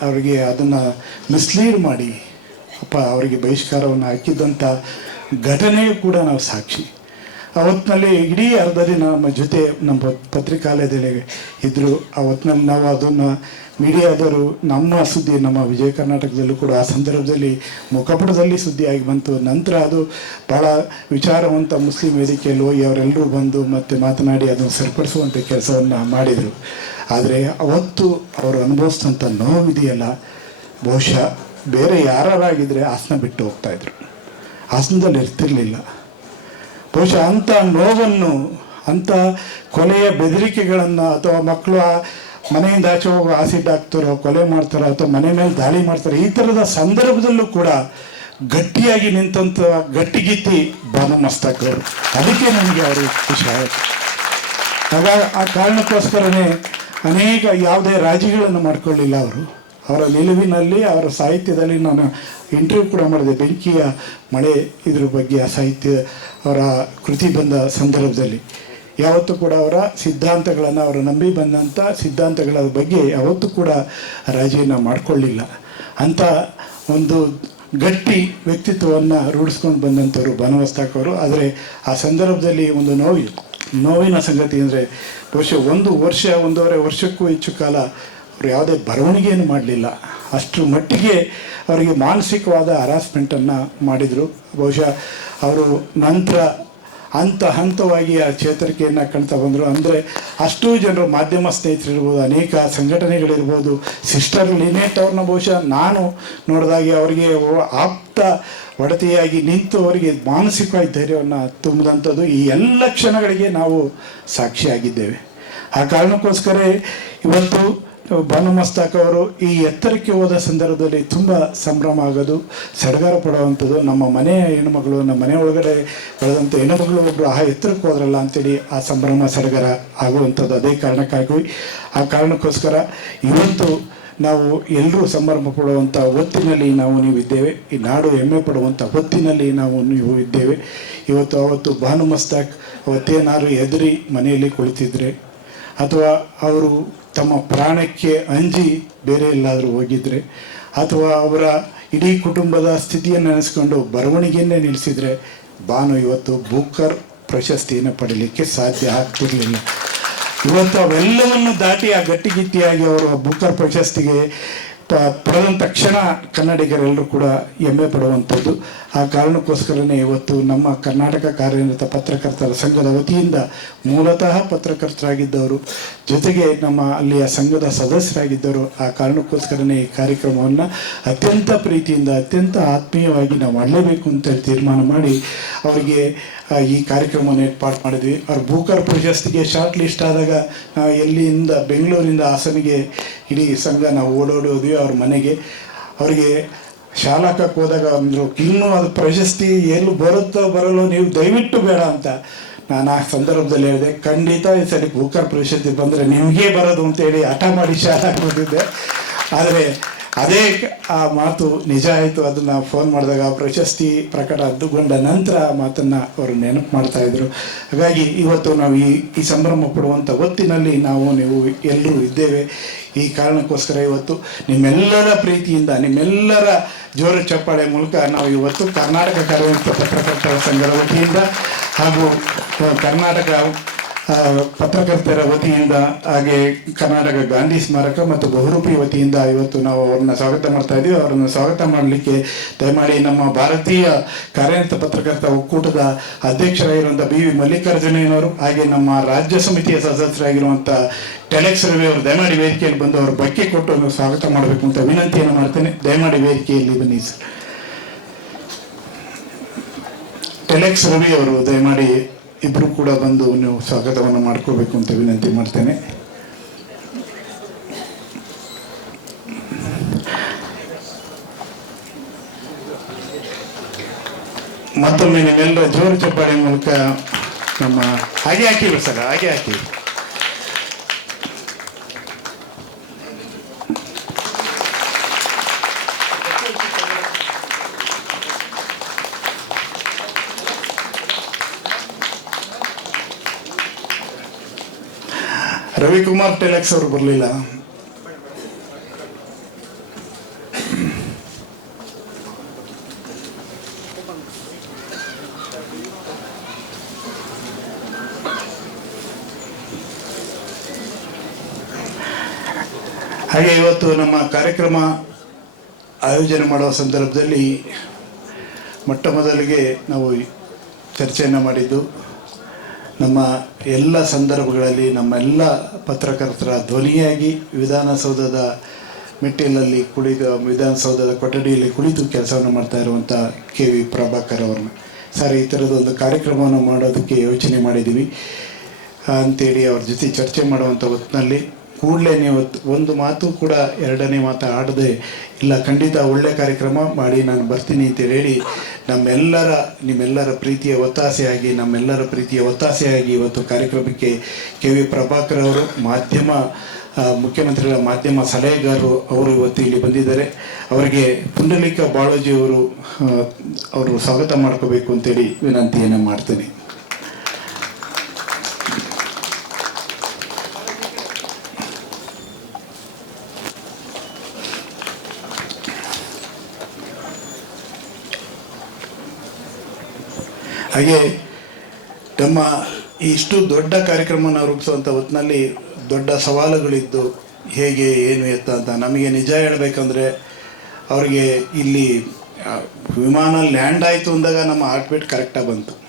ಅವರಿಗೆ ಅದನ್ನು ಮಿಸ್ಲೀಡ್ ಮಾಡಿ, ಅಪ್ಪ, ಅವರಿಗೆ ಬಹಿಷ್ಕಾರವನ್ನು ಹಾಕಿದ್ದಂಥ ಘಟನೆಯೂ ಕೂಡ ನಾವು ಸಾಕ್ಷಿ. ಆ ಇಡೀ ಅರ್ಧ ದಿನ ನಮ್ಮ ಜೊತೆ ನಮ್ಮ ಪತ್ರಿಕಾಲಯದಲ್ಲಿ ಇದ್ದರು ಆ ನಾವು ಅದನ್ನು ಮೀಡಿಯಾದವರು ನಮ್ಮ ಸುದ್ದಿ, ನಮ್ಮ ವಿಜಯ ಕರ್ನಾಟಕದಲ್ಲೂ ಕೂಡ ಆ ಸಂದರ್ಭದಲ್ಲಿ ಮುಖಪುಟದಲ್ಲಿ ಸುದ್ದಿಯಾಗಿ ಬಂತು. ನಂತರ ಅದು ಭಾಳ ವಿಚಾರವಂತ ಮುಸ್ಲಿಂ ವೇದಿಕೆಯಲ್ಲಿ ಹೋಗಿ ಅವರೆಲ್ಲರೂ ಬಂದು ಮತ್ತೆ ಮಾತನಾಡಿ ಅದನ್ನು ಸರಿಪಡಿಸುವಂಥ ಕೆಲಸವನ್ನು ಮಾಡಿದರು. ಆದರೆ ಅವತ್ತು ಅವರು ಅನುಭವಿಸಿದಂಥ ನೋವಿದೆಯಲ್ಲ, ಬಹುಶಃ ಬೇರೆ ಯಾರಾಗಿದ್ದರೆ ಆಸನ ಬಿಟ್ಟು ಹೋಗ್ತಾಯಿದ್ರು ಆಸನದಲ್ಲಿ ಇರ್ತಿರ್ಲಿಲ್ಲ. ಬಹುಶಃ ಅಂಥ ನೋವನ್ನು, ಅಂಥ ಕೊಲೆಯ ಬೆದರಿಕೆಗಳನ್ನು ಅಥವಾ ಮಕ್ಕಳು ಆ ಮನೆಯಿಂದ ಆಚೆ ಹೋಗೋ ಆಸಿಡ್ ಹಾಕ್ತಾರೋ ಕೊಲೆ ಮಾಡ್ತಾರೋ, ಅಥವಾ ಮನೆ ಮೇಲೆ ದಾಳಿ ಮಾಡ್ತಾರೋ, ಈ ಥರದ ಸಂದರ್ಭದಲ್ಲೂ ಕೂಡ ಗಟ್ಟಿಯಾಗಿ ನಿಂತಂಥ ಗಟ್ಟಿಗಿತ್ತಿ ಬಾನು ಮಸ್ತಕ್ ಅವರು. ಅದಕ್ಕೆ ನನಗೆ ಅವರು ಖುಷಿ ಆಯಿತು. ಹಾಗಾಗಿ ಆ ಕಾರಣಕ್ಕೋಸ್ಕರನೇ ಅನೇಕ ಯಾವುದೇ ರಾಜಿಗಳನ್ನು ಮಾಡ್ಕೊಳ್ಳಿಲ್ಲ ಅವರು. ಅವರ ನಿಲುವಿನಲ್ಲಿ, ಅವರ ಸಾಹಿತ್ಯದಲ್ಲಿ ನಾನು ಇಂಟರ್ವ್ಯೂ ಕೂಡ ಮಾಡಿದೆ. ಬೆಂಕಿಯ ಮಳೆ ಇದ್ರ ಬಗ್ಗೆ ಆ ಸಾಹಿತ್ಯ, ಅವರ ಕೃತಿ ಬಂದ ಸಂದರ್ಭದಲ್ಲಿ. ಯಾವತ್ತೂ ಕೂಡ ಅವರ ಸಿದ್ಧಾಂತಗಳನ್ನು ಅವರು ನಂಬಿ ಬಂದಂಥ ಸಿದ್ಧಾಂತಗಳ ಬಗ್ಗೆ ಯಾವತ್ತೂ ಕೂಡ ರಾಜಿಯನ್ನು ಮಾಡಿಕೊಳ್ಳಿಲ್ಲ. ಅಂಥ ಒಂದು ಗಟ್ಟಿ ವ್ಯಕ್ತಿತ್ವವನ್ನು ರೂಢಿಸ್ಕೊಂಡು ಬಂದಂಥವ್ರು ಅವರು. ಆದರೆ ಆ ಸಂದರ್ಭದಲ್ಲಿ ಒಂದು ನೋವಿ ನೋವಿನ ಸಂಗತಿ ಅಂದರೆ ಬಹುಶಃ ಒಂದು ವರ್ಷ, ಒಂದೂವರೆ ವರ್ಷಕ್ಕೂ ಹೆಚ್ಚು ಕಾಲ ಅವರು ಯಾವುದೇ ಬರವಣಿಗೆಯನ್ನು ಮಾಡಲಿಲ್ಲ. ಅಷ್ಟರ ಮಟ್ಟಿಗೆ ಅವರಿಗೆ ಮಾನಸಿಕವಾದ ಹರಾಸ್ಮೆಂಟನ್ನು ಮಾಡಿದರು. ಬಹುಶಃ ಅವರು ನಂತರ ಹಂತ ಹಂತವಾಗಿ ಆ ಚೇತರಿಕೆಯನ್ನು ಕಾಣ್ತಾ ಬಂದರು. ಅಂದರೆ ಅಷ್ಟು ಜನರು ಮಾಧ್ಯಮ ಸ್ನೇಹಿತರಿರ್ಬೋದು, ಅನೇಕ ಸಂಘಟನೆಗಳಿರ್ಬೋದು ಸಿಸ್ಟರ್ ಲಿನೇಟ್ ಅವ್ರನ್ನ ಬಹುಶಃ ನಾನು ನೋಡಿದಾಗೆ ಅವರಿಗೆ ಆಪ್ತ ಒಡತಿಯಾಗಿ ನಿಂತು ಅವರಿಗೆ ಮಾನಸಿಕವಾಗಿ ಧೈರ್ಯವನ್ನು ತುಂಬಿದಂಥದ್ದು ಈ ಎಲ್ಲ ಕ್ಷಣಗಳಿಗೆ ನಾವು ಸಾಕ್ಷಿಯಾಗಿದ್ದೇವೆ. ಆ ಕಾರಣಕ್ಕೋಸ್ಕರ ಇವತ್ತು ಭಾನು ಮಸ್ತಾಕ್ ಅವರು ಈ ಎತ್ತರಕ್ಕೆ ಹೋದ ಸಂದರ್ಭದಲ್ಲಿ ತುಂಬ ಸಂಭ್ರಮ ಆಗೋದು, ಸಡಗರ ಪಡುವಂಥದ್ದು. ನಮ್ಮ ಮನೆಯ ಹೆಣ್ಮಗಳು, ನಮ್ಮ ಮನೆ ಒಳಗಡೆ ಬೆಳೆದಂಥ ಹೆಣ್ಮಗಳು ಒಬ್ಬರು ಆ ಎತ್ತರಕ್ಕೆ ಹೋದ್ರಲ್ಲ ಅಂತೇಳಿ ಆ ಸಂಭ್ರಮ, ಸಡಗರ ಆಗುವಂಥದ್ದು ಅದೇ ಕಾರಣಕ್ಕಾಗಿ. ಆ ಕಾರಣಕ್ಕೋಸ್ಕರ ಇವತ್ತು ನಾವು ಎಲ್ಲರೂ ಸಂಭ್ರಮ ಪಡುವಂಥ ಹೊತ್ತಿನಲ್ಲಿ ನಾವು ನೀವು ಇದ್ದೇವೆ ಈ ನಾಡು ಹೆಮ್ಮೆ ಪಡುವಂಥ ಹೊತ್ತಿನಲ್ಲಿ ನಾವು ನೀವು ಇದ್ದೇವೆ. ಇವತ್ತು ಅವತ್ತು ಭಾನು ಮಸ್ತಾಕ್ ಅವತ್ತೇನಾದ್ರು ಹೆದರಿ ಮನೆಯಲ್ಲಿ ಕುಳಿತಿದ್ರೆ ಅಥವಾ ಅವರು ತಮ್ಮ ಪ್ರಾಣಕ್ಕೆ ಅಂಜಿ ಬೇರೆ ಎಲ್ಲಾದರೂ ಹೋಗಿದ್ರೆ, ಅಥವಾ ಅವರ ಇಡೀ ಕುಟುಂಬದ ಸ್ಥಿತಿಯನ್ನು ನೆನೆಸ್ಕೊಂಡು ಬರವಣಿಗೆಯನ್ನೇ ನಿಲ್ಲಿಸಿದರೆ, ಭಾನು ಇವತ್ತು ಬೂಕರ್ ಪ್ರಶಸ್ತಿಯನ್ನು ಪಡೀಲಿಕ್ಕೆ ಸಾಧ್ಯ ಆಗ್ತಿರಲಿಲ್ಲ. ಇವತ್ತು ಅವೆಲ್ಲವನ್ನು ದಾಟಿ ಆ ಗಟ್ಟಿಗಿಟ್ಟಿಯಾಗಿ ಅವರು ಆ ಬೂಕರ್ ಪ್ರಶಸ್ತಿಗೆ ಪಡೆದಂಥ ಕ್ಷಣ ಕನ್ನಡಿಗರೆಲ್ಲರೂ ಕೂಡ ಹೆಮ್ಮೆ ಪಡುವಂಥದ್ದು. ಆ ಕಾರಣಕ್ಕೋಸ್ಕರನೇ ಇವತ್ತು ನಮ್ಮ ಕರ್ನಾಟಕ ಕಾರ್ಯನಿರತ ಪತ್ರಕರ್ತರ ಸಂಘದ ವತಿಯಿಂದ ಮೂಲತಃ ಪತ್ರಕರ್ತರಾಗಿದ್ದವರು, ಜೊತೆಗೆ ನಮ್ಮ ಅಲ್ಲಿಯ ಸಂಘದ ಸದಸ್ಯರಾಗಿದ್ದರು ಆ ಕಾರಣಕ್ಕೋಸ್ಕರನೇ ಈ ಕಾರ್ಯಕ್ರಮವನ್ನು ಅತ್ಯಂತ ಪ್ರೀತಿಯಿಂದ, ಅತ್ಯಂತ ಆತ್ಮೀಯವಾಗಿ ನಾವು ಮಾಡಲೇಬೇಕು ಅಂತೇಳಿ ತೀರ್ಮಾನ ಮಾಡಿ ಅವರಿಗೆ ಈ ಕಾರ್ಯಕ್ರಮವನ್ನು ಏರ್ಪಾಡು ಮಾಡಿದ್ವಿ. ಅವ್ರ ಭೂಕರ್ ಪ್ರಶಸ್ತಿಗೆ ಶಾರ್ಟ್ ಲಿಸ್ಟ್ ಆದಾಗ ನಾವು ಎಲ್ಲಿಯಿಂದ ಬೆಂಗಳೂರಿಂದ ಹಾಸನಿಗೆ ಇಡೀ ಸಂಘ ನಾವು ಓಡೋಡೋದ್ವಿ ಅವ್ರ ಮನೆಗೆ, ಅವರಿಗೆ ಶಾಲಾಕಕ್ಕೆ ಹೋದಾಗ ಅಂದರು, ಇನ್ನೂ ಅದು ಪ್ರಶಸ್ತಿ ಎಲ್ಲಿ ಬರುತ್ತೋ ಬರಲ್ಲೋ ನೀವು ದಯವಿಟ್ಟು ಬೇಡ ಅಂತ ನಾನು ಆ ಸಂದರ್ಭದಲ್ಲಿ ಹೇಳಿದೆ. ಖಂಡಿತ ಈ ಸರಿ ಬೂಕರ್ ಪ್ರಶಸ್ತಿ ಬಂದರೆ ನಿಮಗೇ ಬರೋದು ಅಂತೇಳಿ ಹಠ ಮಾಡಿ ಶಾಲಾಕ್ ಬಂದಿದ್ದೆ ಆದರೆ ಅದೇ ಆ ಮಾತು ನಿಜ ಆಯಿತು. ಅದನ್ನು ಫೋನ್ ಮಾಡಿದಾಗ ಪ್ರಶಸ್ತಿ ಪ್ರಕಟ ಅದ್ದುಗೊಂಡ ನಂತರ ಆ ಮಾತನ್ನು ಅವರು ನೆನಪು ಮಾಡ್ತಾ ಇದ್ರು. ಹಾಗಾಗಿ ಇವತ್ತು ನಾವು ಈ ಈ ಸಂಭ್ರಮ ಪಡುವಂಥ ಹೊತ್ತಿನಲ್ಲಿ ನಾವು, ನೀವು ಎಲ್ಲರೂ ಇದ್ದೇವೆ. ಈ ಕಾರಣಕ್ಕೋಸ್ಕರ ಇವತ್ತು ನಿಮ್ಮೆಲ್ಲರ ಪ್ರೀತಿಯಿಂದ, ನಿಮ್ಮೆಲ್ಲರ ಜೋರು ಚಪ್ಪಾಳೆ ಮೂಲಕ ನಾವು ಇವತ್ತು ಕರ್ನಾಟಕ ಕಾರ್ಯನಿರತ ಪತ್ರಕರ್ತರ ಸಂಘದ ವತಿಯಿಂದ ಹಾಗೂ ಕರ್ನಾಟಕ ಪತ್ರಕರ್ತರ ವತಿಯಿಂದ ಹಾಗೆ ಕರ್ನಾಟಕ ಗಾಂಧಿ ಸ್ಮಾರಕ ಮತ್ತು ಬಹುರೂಪಿ ವತಿಯಿಂದ ಇವತ್ತು ನಾವು ಅವ್ರನ್ನ ಸ್ವಾಗತ ಮಾಡ್ತಾ ಇದ್ದೀವಿ ಅವರನ್ನು ಸ್ವಾಗತ ಮಾಡಲಿಕ್ಕೆ ದಯಮಾಡಿ ನಮ್ಮ ಭಾರತೀಯ ಕಾರ್ಯನಿರತ ಪತ್ರಕರ್ತ ಒಕ್ಕೂಟದ ಅಧ್ಯಕ್ಷರಾಗಿರುವಂಥ ಬಿ ವಿ ಮಲ್ಲಿಕಾರ್ಜುನಯ್ಯನವರು ಹಾಗೆ ನಮ್ಮ ರಾಜ್ಯ ಸಮಿತಿಯ ಸದಸ್ಯರಾಗಿರುವಂಥ ಟೆಲೆಕ್ಸ್ ರವಿ ಅವರು ದಯಮಾಡಿ ವೇದಿಕೆಯಲ್ಲಿ ಬಂದು ಅವ್ರ ಬಗ್ಗೆ ಕೊಟ್ಟು ಸ್ವಾಗತ ಮಾಡಬೇಕು ಅಂತ ವಿನಂತಿಯನ್ನು ಮಾಡ್ತೇನೆ. ದಯಮಾಡಿ ವೇದಿಕೆಯಲ್ಲಿ ಬನ್ನಿ ಸರ್. ಟೆಲೆಕ್ಸ್ ರವಿ ಅವರು ದಯಮಾಡಿ ಇಬ್ಬರು ಕೂಡ ಬಂದು ನೀವು ಸ್ವಾಗತವನ್ನು ಮಾಡ್ಕೋಬೇಕು ಅಂತ ವಿನಂತಿ ಮಾಡ್ತೇನೆ. ಮತ್ತೊಮ್ಮೆ ನಿಮ್ಮೆಲ್ಲರ ಜೋರು ಚಪ್ಪಾಳೆ ಮೂಲಕ ನಮ್ಮ ಹಾಗೆ ಹಾಕಿ ಸರ್ ಹಾಗೆ ಹಾಕಿ. ರವಿಕುಮಾರ್ ಟೆಲೆಕ್ಸ್ ಅವರು ಬರಲಿಲ್ಲ. ಹಾಗೆ ಇವತ್ತು ನಮ್ಮ ಕಾರ್ಯಕ್ರಮ ಆಯೋಜನೆ ಮಾಡುವ ಸಂದರ್ಭದಲ್ಲಿ ಮೊಟ್ಟ ಮೊದಲಿಗೆ ನಾವು ಚರ್ಚೆಯನ್ನು ಮಾಡಿದ್ದು ನಮ್ಮ ಎಲ್ಲ ಸಂದರ್ಭಗಳಲ್ಲಿ ನಮ್ಮೆಲ್ಲ ಪತ್ರಕರ್ತರ ಧ್ವನಿಯಾಗಿ ವಿಧಾನಸೌಧದ ಮೆಟ್ಟಿಲಲ್ಲಿ ಕುಳಿತು, ವಿಧಾನಸೌಧದ ಕೊಠಡಿಯಲ್ಲಿ ಕುಳಿತು ಕೆಲಸವನ್ನು ಮಾಡ್ತಾ ಇರುವಂಥ ಕೆ. ವಿ. ಪ್ರಭಾಕರ್ ಅವ್ರನ್ನ. ಸರ್, ಈ ಥರದೊಂದು ಕಾರ್ಯಕ್ರಮವನ್ನು ಮಾಡೋದಕ್ಕೆ ಯೋಚನೆ ಮಾಡಿದ್ದೀವಿ. ಅಂತೇಳಿ ಅವ್ರ ಜೊತೆ ಚರ್ಚೆ ಮಾಡುವಂಥ ಹೊತ್ತಿನಲ್ಲಿ ಕೂಡಲೇ ನೀವು ಒಂದು ಮಾತು ಕೂಡ ಎರಡನೇ ಮಾತು ಆಡದೆ, ಇಲ್ಲ, ಖಂಡಿತ ಒಳ್ಳೆ ಕಾರ್ಯಕ್ರಮ ಮಾಡಿ ನಾನು ಬರ್ತೀನಿ ಅಂತ ಹೇಳಿ ನಮ್ಮೆಲ್ಲರ, ನಿಮ್ಮೆಲ್ಲರ ಪ್ರೀತಿಯ ಒತ್ತಾಸೆಯಾಗಿ, ನಮ್ಮೆಲ್ಲರ ಪ್ರೀತಿಯ ಒತ್ತಾಸೆಯಾಗಿ ಇವತ್ತು ಕಾರ್ಯಕ್ರಮಕ್ಕೆ ಕೆ ವಿ ಪ್ರಭಾಕರ್ ಅವರು, ಮಾಧ್ಯಮ ಮುಖ್ಯಮಂತ್ರಿಗಳ ಮಾಧ್ಯಮ ಸಲಹೆಗಾರರು ಅವರು ಇವತ್ತು ಇಲ್ಲಿ ಬಂದಿದ್ದಾರೆ. ಅವರಿಗೆ ಪುಂಡಲಿಕ ಬಾಳೋಜಿ ಅವರು ಅವರು ಸ್ವಾಗತ ಮಾಡ್ಕೋಬೇಕು ಅಂತೇಳಿ ವಿನಂತಿಯನ್ನು ಮಾಡ್ತೇನೆ. ಹಾಗೆ ನಮ್ಮ ಇಷ್ಟು ದೊಡ್ಡ ಕಾರ್ಯಕ್ರಮನ ರೂಪಿಸುವಂಥ ಹೊತ್ತಿನಲ್ಲಿ ದೊಡ್ಡ ಸವಾಲುಗಳಿದ್ದು ಹೇಗೆ ಏನು ಎತ್ತ ಅಂತ ನಮಗೆ ನಿಜ ಹೇಳಬೇಕಂದ್ರೆ ಅವರಿಗೆ ಇಲ್ಲಿ ವಿಮಾನ ಲ್ಯಾಂಡ್ ಆಯಿತು ಅಂದಾಗ ನಮ್ಮ ಹಾರ್ಟ್ ಬೀಟ್ ಕರೆಕ್ಟಾಗಿ ಬಂತು.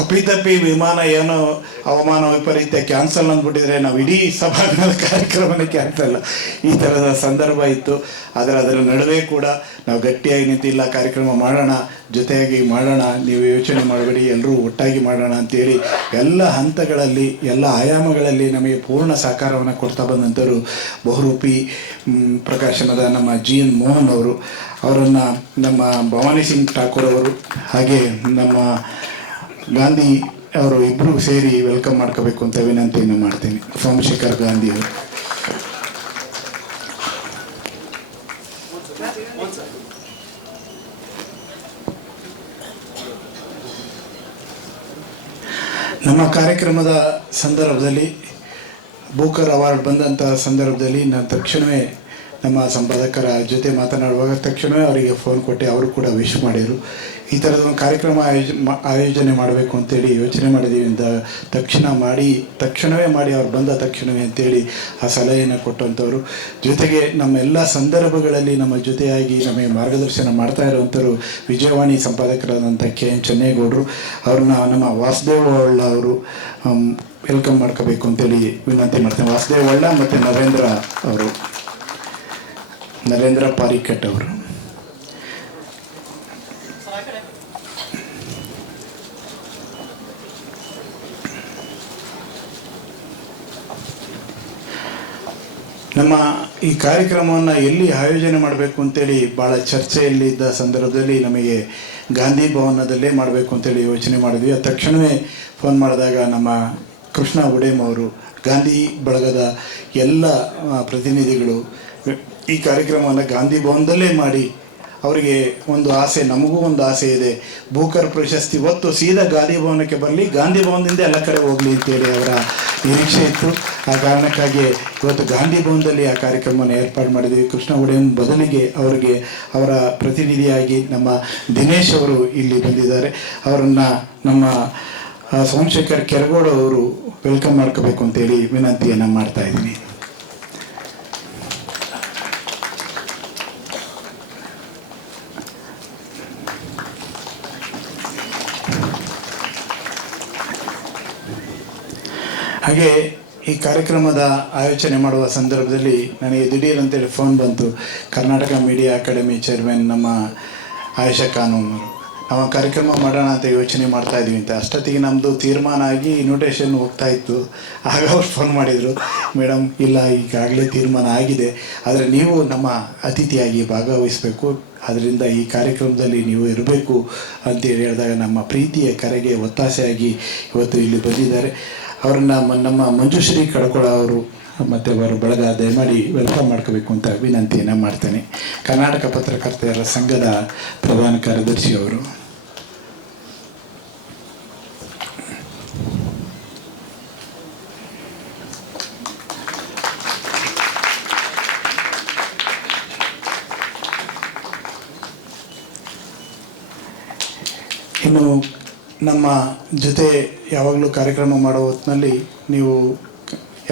ಅಪ್ಪಿತಪ್ಪಿ ವಿಮಾನ ಏನೋ ಹವಾಮಾನ ವೈಪರೀತ್ಯ ಕ್ಯಾನ್ಸಲ್ ಅಂದ್ಬಿಟ್ಟಿದ್ರೆ ನಾವು ಇಡೀ ಸಭಾಂಗಣದ ಕಾರ್ಯಕ್ರಮನೇ ಕ್ಯಾನ್ಸಲ್. ಈ ಥರದ ಸಂದರ್ಭ ಇತ್ತು. ಆದರೆ ಅದರ ನಡುವೆ ಕೂಡ ನಾವು ಗಟ್ಟಿಯಾಗಿ ನಿಂತಿಲ್ಲ ಕಾರ್ಯಕ್ರಮ ಮಾಡೋಣ, ಜೊತೆಯಾಗಿ ಮಾಡೋಣ, ನೀವು ಯೋಚನೆ ಮಾಡಬೇಡಿ, ಎಲ್ಲರೂ ಒಟ್ಟಾಗಿ ಮಾಡೋಣ ಅಂತೇಳಿ ಎಲ್ಲ ಹಂತಗಳಲ್ಲಿ, ಎಲ್ಲ ಆಯಾಮಗಳಲ್ಲಿ ನಮಗೆ ಪೂರ್ಣ ಸಹಕಾರವನ್ನು ಕೊಡ್ತಾ ಬಂದಂಥವರು ಬಹುರೂಪಿ ಪ್ರಕಾಶನದ ನಮ್ಮ ಜಿ ಎನ್ ಮೋಹನ್ ಅವರು. ಅವರನ್ನು ನಮ್ಮ ಭವಾನಿ ಸಿಂಗ್ ಠಾಕೂರ್ ಅವರು, ಹಾಗೆ ನಮ್ಮ ಗಾಂಧಿ ಅವರು ಇಬ್ಬರು ಸೇರಿ ವೆಲ್ಕಮ್ ಮಾಡ್ಕೋಬೇಕು ಅಂತ ವಿನಂತಿಯನ್ನು ಮಾಡ್ತೀನಿ. ಸೋಮಶೇಖರ್ ಗಾಂಧಿ ಅವರು. ನಮ್ಮ ಕಾರ್ಯಕ್ರಮದ ಸಂದರ್ಭದಲ್ಲಿ ಬೂಕರ್ ಅವಾರ್ಡ್ ಬಂದಂಥ ಸಂದರ್ಭದಲ್ಲಿ ನಾನು ತಕ್ಷಣವೇ ನಮ್ಮ ಸಂಪಾದಕರ ಜೊತೆ ಮಾತನಾಡುವಾಗ ತಕ್ಷಣವೇ ಅವರಿಗೆ ಫೋನ್ ಕೊಟ್ಟೆ ಅವರು ಕೂಡ ವಿಶ್ ಮಾಡಿದರು. ಈ ಥರದ ಒಂದು ಕಾರ್ಯಕ್ರಮ ಆಯೋಜ ಆಯೋಜನೆ ಮಾಡಬೇಕು ಅಂತೇಳಿ ಯೋಚನೆ ಮಾಡಿದ್ದೀವಿ ಅಂತ ತಕ್ಷಣ ಮಾಡಿ, ತಕ್ಷಣವೇ ಮಾಡಿ ಅವ್ರು ಬಂದ ತಕ್ಷಣವೇ ಅಂತೇಳಿ ಆ ಸಲಹೆಯನ್ನು ಕೊಟ್ಟಂಥವ್ರು ಜೊತೆಗೆ ನಮ್ಮ ಎಲ್ಲ ಸಂದರ್ಭಗಳಲ್ಲಿ ನಮ್ಮ ಜೊತೆಯಾಗಿ ನಮಗೆ ಮಾರ್ಗದರ್ಶನ ಮಾಡ್ತಾ ಇರುವಂಥವ್ರು ವಿಜಯವಾಣಿ ಸಂಪಾದಕರಾದಂಥ ಕೆ ಎನ್ ಚೆನ್ನೇಗೌಡರು. ಅವ್ರನ್ನ ನಮ್ಮ ವಾಸುದೇವ ಒಳ್ಳ ಅವರು ವೆಲ್ಕಮ್ ಮಾಡ್ಕೋಬೇಕು ಅಂತೇಳಿ ವಿನಂತಿ ಮಾಡ್ತೇನೆ. ವಾಸುದೇವ ಒಳ್ಳ ಮತ್ತು ನರೇಂದ್ರ ಅವರು. ನರೇಂದ್ರ ಪಾರಿಕಟ್ ಅವರು. ನಮ್ಮ ಈ ಕಾರ್ಯಕ್ರಮವನ್ನು ಎಲ್ಲಿ ಆಯೋಜನೆ ಮಾಡಬೇಕು ಅಂತೇಳಿ ಭಾಳ ಚರ್ಚೆಯಲ್ಲಿ ಇದ್ದ ಸಂದರ್ಭದಲ್ಲಿ ನಮಗೆ ಗಾಂಧಿ ಭವನದಲ್ಲೇ ಮಾಡಬೇಕು ಅಂತೇಳಿ ಯೋಚನೆ ಮಾಡಿದ್ವಿ. ಆ ತಕ್ಷಣವೇ ಫೋನ್ ಮಾಡಿದಾಗ ನಮ್ಮ ಕೃಷ್ಣ ಉಡೇಮ್ ಅವರು, ಗಾಂಧಿ ಬಳಗದ ಎಲ್ಲ ಪ್ರತಿನಿಧಿಗಳು ಈ ಕಾರ್ಯಕ್ರಮವನ್ನು ಗಾಂಧಿ ಭವನದಲ್ಲೇ ಮಾಡಿ ಅವರಿಗೆ ಒಂದು ಆಸೆ, ನಮಗೂ ಒಂದು ಆಸೆ ಇದೆ. ಭೂಕರ್ ಪ್ರಶಸ್ತಿ ಹೊತ್ತು ಸೀದಾ ಗಾಂಧಿ ಭವನಕ್ಕೆ ಬರಲಿ, ಗಾಂಧಿ ಭವನದಿಂದ ಎಲ್ಲ ಕಡೆ ಹೋಗಲಿ ಅಂತೇಳಿ ಅವರ ನಿರೀಕ್ಷೆ ಇತ್ತು. ಆ ಕಾರಣಕ್ಕಾಗಿ ಇವತ್ತು ಗಾಂಧಿ ಭವನದಲ್ಲಿ ಆ ಕಾರ್ಯಕ್ರಮವನ್ನು ಏರ್ಪಾಡು ಮಾಡಿದ್ವಿ. ಕೃಷ್ಣ ಒಡೆಯನ್ ಬದಲಿಗೆ ಅವರಿಗೆ ಅವರ ಪ್ರತಿನಿಧಿಯಾಗಿ ನಮ್ಮ ದಿನೇಶ್ ಅವರು ಇಲ್ಲಿ ಬಂದಿದ್ದಾರೆ. ಅವರನ್ನು ನಮ್ಮ ಸೋಮಶೇಖರ್ ಕೆರಗೋಡು ಅವರು ವೆಲ್ಕಮ್ ಮಾಡ್ಕೋಬೇಕು ಅಂತೇಳಿ ವಿನಂತಿಯನ್ನು ಮಾಡ್ತಾ ಇದ್ದೀನಿ. ಹಾಗೆ ಈ ಕಾರ್ಯಕ್ರಮದ ಆಯೋಜನೆ ಮಾಡುವ ಸಂದರ್ಭದಲ್ಲಿ ನನಗೆ ದಿಢೀರ್ ಅಂತೇಳಿ ಫೋನ್ ಬಂತು. ಕರ್ನಾಟಕ ಮೀಡಿಯಾ ಅಕಾಡೆಮಿ ಚೇರ್ಮನ್ ನಮ್ಮ ಆಯುಷಾ ಕಾನೂನು ನಾವು ಕಾರ್ಯಕ್ರಮ ಮಾಡೋಣ ಅಂತ ಯೋಚನೆ ಮಾಡ್ತಾ ಇದ್ದೀವಿ ಅಂತ. ಅಷ್ಟೊತ್ತಿಗೆ ನಮ್ಮದು ತೀರ್ಮಾನ ಆಗಿ ಇನ್ವಿಟೇಷನ್ ಹೋಗ್ತಾ ಇತ್ತು. ಆಗ ಅವ್ರು ಫೋನ್ ಮಾಡಿದರು. ಮೇಡಮ್ ಇಲ್ಲ, ಈಗಾಗಲೇ ತೀರ್ಮಾನ ಆಗಿದೆ. ಆದರೆ ನೀವು ನಮ್ಮ ಅತಿಥಿಯಾಗಿ ಭಾಗವಹಿಸಬೇಕು. ಅದರಿಂದ ಈ ಕಾರ್ಯಕ್ರಮದಲ್ಲಿ ನೀವು ಇರಬೇಕು. ಅಂತೇಳಿ ಹೇಳಿದಾಗ ನಮ್ಮ ಪ್ರೀತಿಯ ಕರೆಗೆ ಒತ್ತಾಸೆಯಾಗಿ ಇವತ್ತು ಇಲ್ಲಿ ಬಂದಿದ್ದಾರೆ. ಅವರನ್ನ ನಮ್ಮ ಮಂಜುಶ್ರೀ ಕಡ್ಕೊಳ ಅವರು, ಮತ್ತು ಅವರು ಬಳಗ ದಯಮಾಡಿ ವೆಲ್ಕಮ್ ಮಾಡ್ಕೋಬೇಕು ಅಂತ ವಿನಂತಿಯನ್ನು ಮಾಡ್ತೇನೆ. ಕರ್ನಾಟಕ ಪತ್ರಕರ್ತೆಯರ ಸಂಘದ ಪ್ರಧಾನ ಕಾರ್ಯದರ್ಶಿ ಅವರು. ಇನ್ನು ನಮ್ಮ ಜೊತೆ ಯಾವಾಗಲೂ ಕಾರ್ಯಕ್ರಮ ಮಾಡೋ ಹೊತ್ತಿನಲ್ಲಿ ನೀವು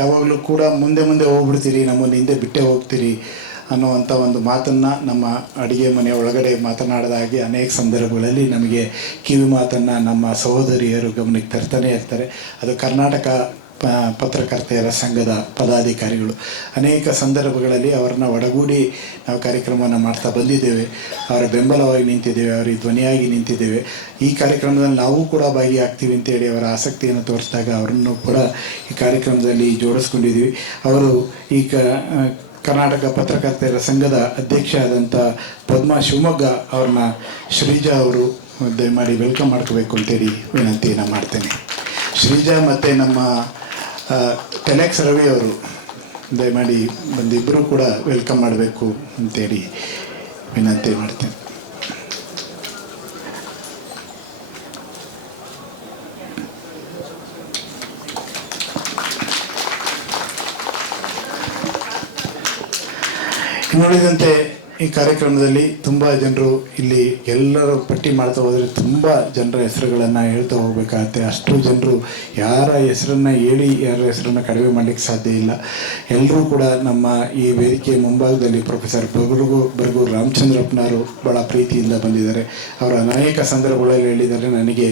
ಯಾವಾಗಲೂ ಕೂಡ ಮುಂದೆ ಮುಂದೆ ಹೋಗ್ಬಿಡ್ತೀರಿ, ನಮ್ಮನ್ನು ಹಿಂದೆ ಬಿಟ್ಟೆ ಹೋಗ್ತೀರಿ ಅನ್ನುವಂಥ ಒಂದು ಮಾತನ್ನು ನಮ್ಮ ಅಡುಗೆ ಮನೆ ಒಳಗಡೆ ಮಾತನಾಡಿದಾಗಿ ಅನೇಕ ಸಂದರ್ಭಗಳಲ್ಲಿ ನಮಗೆ ಕಿವಿ ಮಾತನ್ನು ನಮ್ಮ ಸಹೋದರಿಯರು ಗಮನಕ್ಕೆ ತರ್ತಾನೆ ಇರ್ತಾರೆ. ಅದು ಕರ್ನಾಟಕ ಪತ್ರಕರ್ತೆಯರ ಸಂಘದ ಪದಾಧಿಕಾರಿಗಳು. ಅನೇಕ ಸಂದರ್ಭಗಳಲ್ಲಿ ಅವರನ್ನ ಒಡಗೂಡಿ ನಾವು ಕಾರ್ಯಕ್ರಮವನ್ನು ಮಾಡ್ತಾ ಬಂದಿದ್ದೇವೆ. ಅವರ ಬೆಂಬಲವಾಗಿ ನಿಂತಿದ್ದೇವೆ, ಅವರಿಗೆ ಧ್ವನಿಯಾಗಿ ನಿಂತಿದ್ದೇವೆ. ಈ ಕಾರ್ಯಕ್ರಮದಲ್ಲಿ ನಾವು ಕೂಡ ಭಾಗಿಯಾಗ್ತೀವಿ ಅಂತೇಳಿ ಅವರ ಆಸಕ್ತಿಯನ್ನು ತೋರಿಸಿದಾಗ ಅವರನ್ನು ಕೂಡ ಈ ಕಾರ್ಯಕ್ರಮದಲ್ಲಿ ಜೋಡಿಸ್ಕೊಂಡಿದ್ದೀವಿ. ಅವರು ಈ ಕರ್ನಾಟಕ ಪತ್ರಕರ್ತೆಯರ ಸಂಘದ ಅಧ್ಯಕ್ಷ ಆದಂಥ ಪದ್ಮ ಶಿವಮೊಗ್ಗ ಅವ್ರನ್ನ ಶ್ರೀಜಾ ಅವರು ದಯಮಾಡಿ ವೆಲ್ಕಮ್ ಮಾಡ್ಕೋಬೇಕು ಅಂತೇಳಿ ವಿನಂತಿಯನ್ನು ಮಾಡ್ತೇನೆ. ಶ್ರೀಜಾ ಮತ್ತು ನಮ್ಮ ಟೆಲೆಕ್ಸ್ ರವಿ ಅವರು ದಯಮಾಡಿ ಬಂದಿಬ್ಬರು ಕೂಡ ವೆಲ್ಕಮ್ ಮಾಡಬೇಕು ಅಂತೇಳಿ ವಿನಂತಿ ಮಾಡ್ತೇನೆ. ಇನ್ನುಳಿದಂತೆ ಈ ಕಾರ್ಯಕ್ರಮದಲ್ಲಿ ತುಂಬ ಜನರು ಇಲ್ಲಿ ಎಲ್ಲರೂ ಪಟ್ಟಿ ಮಾಡ್ತಾ ಹೋದರೆ ತುಂಬ ಜನರ ಹೆಸರುಗಳನ್ನು ಹೇಳ್ತಾ ಹೋಗ್ಬೇಕಾಗತ್ತೆ. ಅಷ್ಟು ಜನರು ಯಾರ ಹೆಸರನ್ನು ಹೇಳಿ, ಯಾರ ಹೆಸರನ್ನು ಕಡಿಮೆ ಮಾಡಲಿಕ್ಕೆ ಸಾಧ್ಯ ಇಲ್ಲ. ಎಲ್ಲರೂ ಕೂಡ ನಮ್ಮ ಈ ವೇದಿಕೆ ಮುಂಭಾಗದಲ್ಲಿ ಪ್ರೊಫೆಸರ್ ಬಗುರುಗು ಬರ್ಗು ರಾಮಚಂದ್ರಪ್ಪನವರು ಭಾಳ ಪ್ರೀತಿಯಿಂದ ಬಂದಿದ್ದಾರೆ. ಅವರ ಅನೇಕ ಸಂದರ್ಭಗಳಲ್ಲಿ ಹೇಳಿದ್ದಾರೆ, ನನಗೆ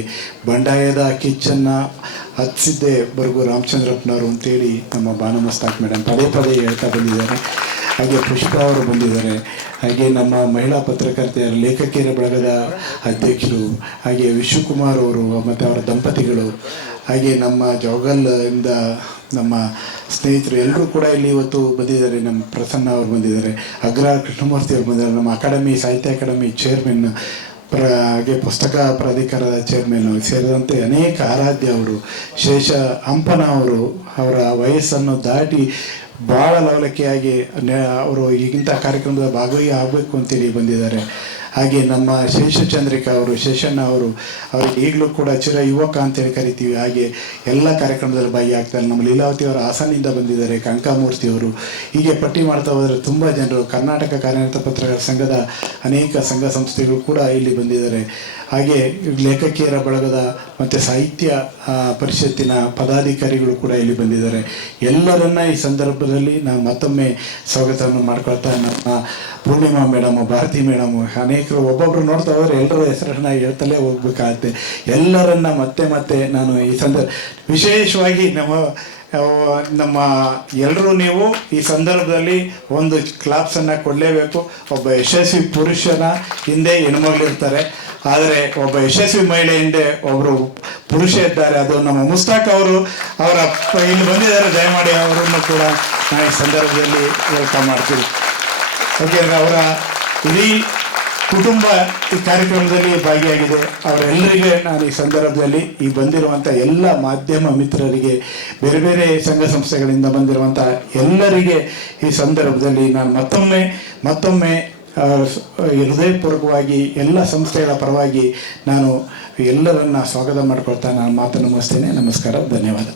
ಬಂಡಾಯದ ಕಿಚ್ಚನ್ನು ಹಚ್ಚಿದ್ದೆ ಬರ್ಗು ರಾಮಚಂದ್ರಪ್ಪನವರು ಅಂತೇಳಿ ನಮ್ಮ ಭಾನುಮಸ್ತಾಕ್ ಮೇಡಮ್ ಪದೇ ಪದೇ ಹೇಳ್ತಾ ಬಂದಿದ್ದಾರೆ. ಹಾಗೆ ಪುಷ್ಪ ಅವರು ಬಂದಿದ್ದಾರೆ. ಹಾಗೆ ನಮ್ಮ ಮಹಿಳಾ ಪತ್ರಕರ್ತೆಯರ ಲೇಖಕಿಯರ ಬಳಗದ ಅಧ್ಯಕ್ಷರು, ಹಾಗೆ ವಿಶ್ವಕುಮಾರ್ ಅವರು ಮತ್ತು ಅವರ ದಂಪತಿಗಳು, ಹಾಗೆ ನಮ್ಮ ಜೋಗಲ್ ಇಂದ ನಮ್ಮ ಸ್ನೇಹಿತರು ಎಲ್ಲರೂ ಕೂಡ ಇಲ್ಲಿ ಇವತ್ತು ಬಂದಿದ್ದಾರೆ. ನಮ್ಮ ಪ್ರಸನ್ನ ಅವರು ಬಂದಿದ್ದಾರೆ. ಅಗ್ರ ಕೃಷ್ಣಮೂರ್ತಿ ಅವರು ಬಂದಿದ್ದಾರೆ. ನಮ್ಮ ಅಕಾಡೆಮಿ, ಸಾಹಿತ್ಯ ಅಕಾಡೆಮಿ ಚೇರ್ಮನ್ ಪ್ರ, ಹಾಗೆ ಪುಸ್ತಕ ಪ್ರಾಧಿಕಾರದ ಚೇರ್ಮನ್ ಸೇರಿದಂತೆ ಅನೇಕ ಆರಾಧ್ಯ ಅವರು, ಶೇಷ ಹಂಪನ ಅವರು ಅವರ ವಯಸ್ಸನ್ನು ದಾಟಿ ಭಾಳ ಲವಲಕಿಯಾಗಿ ಅವರು ಈಗಿಂತ ಕಾರ್ಯಕ್ರಮದ ಭಾಗವಹಿ ಆಗಬೇಕು ಅಂತೇಳಿ ಬಂದಿದ್ದಾರೆ. ಹಾಗೆ ನಮ್ಮ ಶೇಷಚಂದ್ರಿಕಾ ಅವರು, ಶೇಷಣ್ಣ ಅವರು, ಅವರಿಗೆ ಈಗಲೂ ಕೂಡ ಚಿರ ಯುವಕ ಅಂತೇಳಿ ಕರಿತೀವಿ. ಹಾಗೆ ಎಲ್ಲ ಕಾರ್ಯಕ್ರಮದಲ್ಲಿ ಭಾಗಿಯಾಗ್ತಾರೆ. ನಮ್ಮ ಲೀಲಾವತಿ ಅವರು ಹಾಸನಿಂದ ಬಂದಿದ್ದಾರೆ, ಕಂಕಾಮೂರ್ತಿ ಅವರು. ಹೀಗೆ ಪಟ್ಟಿ ಮಾಡ್ತಾ ಹೋದರೆ ತುಂಬ ಜನರು, ಕರ್ನಾಟಕ ಕಾರ್ಯನಿರತ ಪತ್ರಕರ್ತರ ಸಂಘದ ಅನೇಕ ಸಂಘ ಸಂಸ್ಥೆಗಳು ಕೂಡ ಇಲ್ಲಿ ಬಂದಿದ್ದಾರೆ. ಹಾಗೆ ಲೇಖಕಿಯರ ಬಳಗದ ಮತ್ತು ಸಾಹಿತ್ಯ ಪರಿಷತ್ತಿನ ಪದಾಧಿಕಾರಿಗಳು ಕೂಡ ಇಲ್ಲಿ ಬಂದಿದ್ದಾರೆ. ಎಲ್ಲರನ್ನ ಈ ಸಂದರ್ಭದಲ್ಲಿ ನಾನು ಮತ್ತೊಮ್ಮೆ ಸ್ವಾಗತವನ್ನು ಮಾಡ್ಕೊಳ್ತಾ ನಮ್ಮ ಪೂರ್ಣಿಮಾ ಮೇಡಮ್, ಭಾರತಿ ಮೇಡಮ್ ಅನೇಕರು ಒಬ್ಬೊಬ್ರು ನೋಡ್ತಾ ಹೋದ್ರೆ ಎಲ್ಲರ ಹೆಸರನ್ನ ಹೇಳ್ತಲೇ ಹೋಗ್ಬೇಕಾಗತ್ತೆ. ಎಲ್ಲರನ್ನ ಮತ್ತೆ ಮತ್ತೆ ನಾನು ಈ ಸಂದರ್ಭ ವಿಶೇಷವಾಗಿ ನಮ್ಮ ನಮ್ಮ ಎಲ್ಲರೂ ನೀವು ಈ ಸಂದರ್ಭದಲ್ಲಿ ಒಂದು ಕ್ಲಾಪ್ಸನ್ನು ಕೊಡಲೇಬೇಕು. ಒಬ್ಬ ಯಶಸ್ವಿ ಪುರುಷನ ಹಿಂದೆ ಹೆಣ್ಮಗಳಿರ್ತಾರೆ ಆದರೆ ಒಬ್ಬ ಯಶಸ್ವಿ ಮಹಿಳೆ ಹಿಂದೆ ಒಬ್ಬರು ಪುರುಷ ಇದ್ದಾರೆ. ಅದು ನಮ್ಮ ಮುಸ್ತಾಕ್ ಅವರು, ಅವರ ಇಲ್ಲಿ ಬಂದಿದ್ದಾರೆ. ದಯಮಾಡಿ ಅವರನ್ನು ಕೂಡ ನಾನು ಈ ಸಂದರ್ಭದಲ್ಲಿ ವೆಲ್ಕಮ್ ಮಾಡ್ತೀನಿ. ಯಾಕೆಂದರೆ ಅವರ ಇಡೀ ಕುಟುಂಬ ಈ ಕಾರ್ಯಕ್ರಮದಲ್ಲಿ ಭಾಗಿಯಾಗಿದೆ. ಅವರೆಲ್ಲರಿಗೆ ನಾನು ಈ ಸಂದರ್ಭದಲ್ಲಿ ಈ ಬಂದಿರುವಂಥ ಎಲ್ಲ ಮಾಧ್ಯಮ ಮಿತ್ರರಿಗೆ, ಬೇರೆ ಬೇರೆ ಸಂಘ ಸಂಸ್ಥೆಗಳಿಂದ ಬಂದಿರುವಂಥ ಎಲ್ಲರಿಗೆ ಈ ಸಂದರ್ಭದಲ್ಲಿ ನಾನು ಮತ್ತೊಮ್ಮೆ ಮತ್ತೊಮ್ಮೆ ಹೃದಯಪೂರ್ವಕವಾಗಿ ಎಲ್ಲ ಸಂಸ್ಥೆಗಳ ಪರವಾಗಿ ನಾನು ಎಲ್ಲರನ್ನ ಸ್ವಾಗತ ಮಾಡಿಕೊಳ್ತಾ ನಾನು ಮಾತನ್ನು ಮುಗಿಸ್ತೇನೆ. ನಮಸ್ಕಾರ, ಧನ್ಯವಾದ.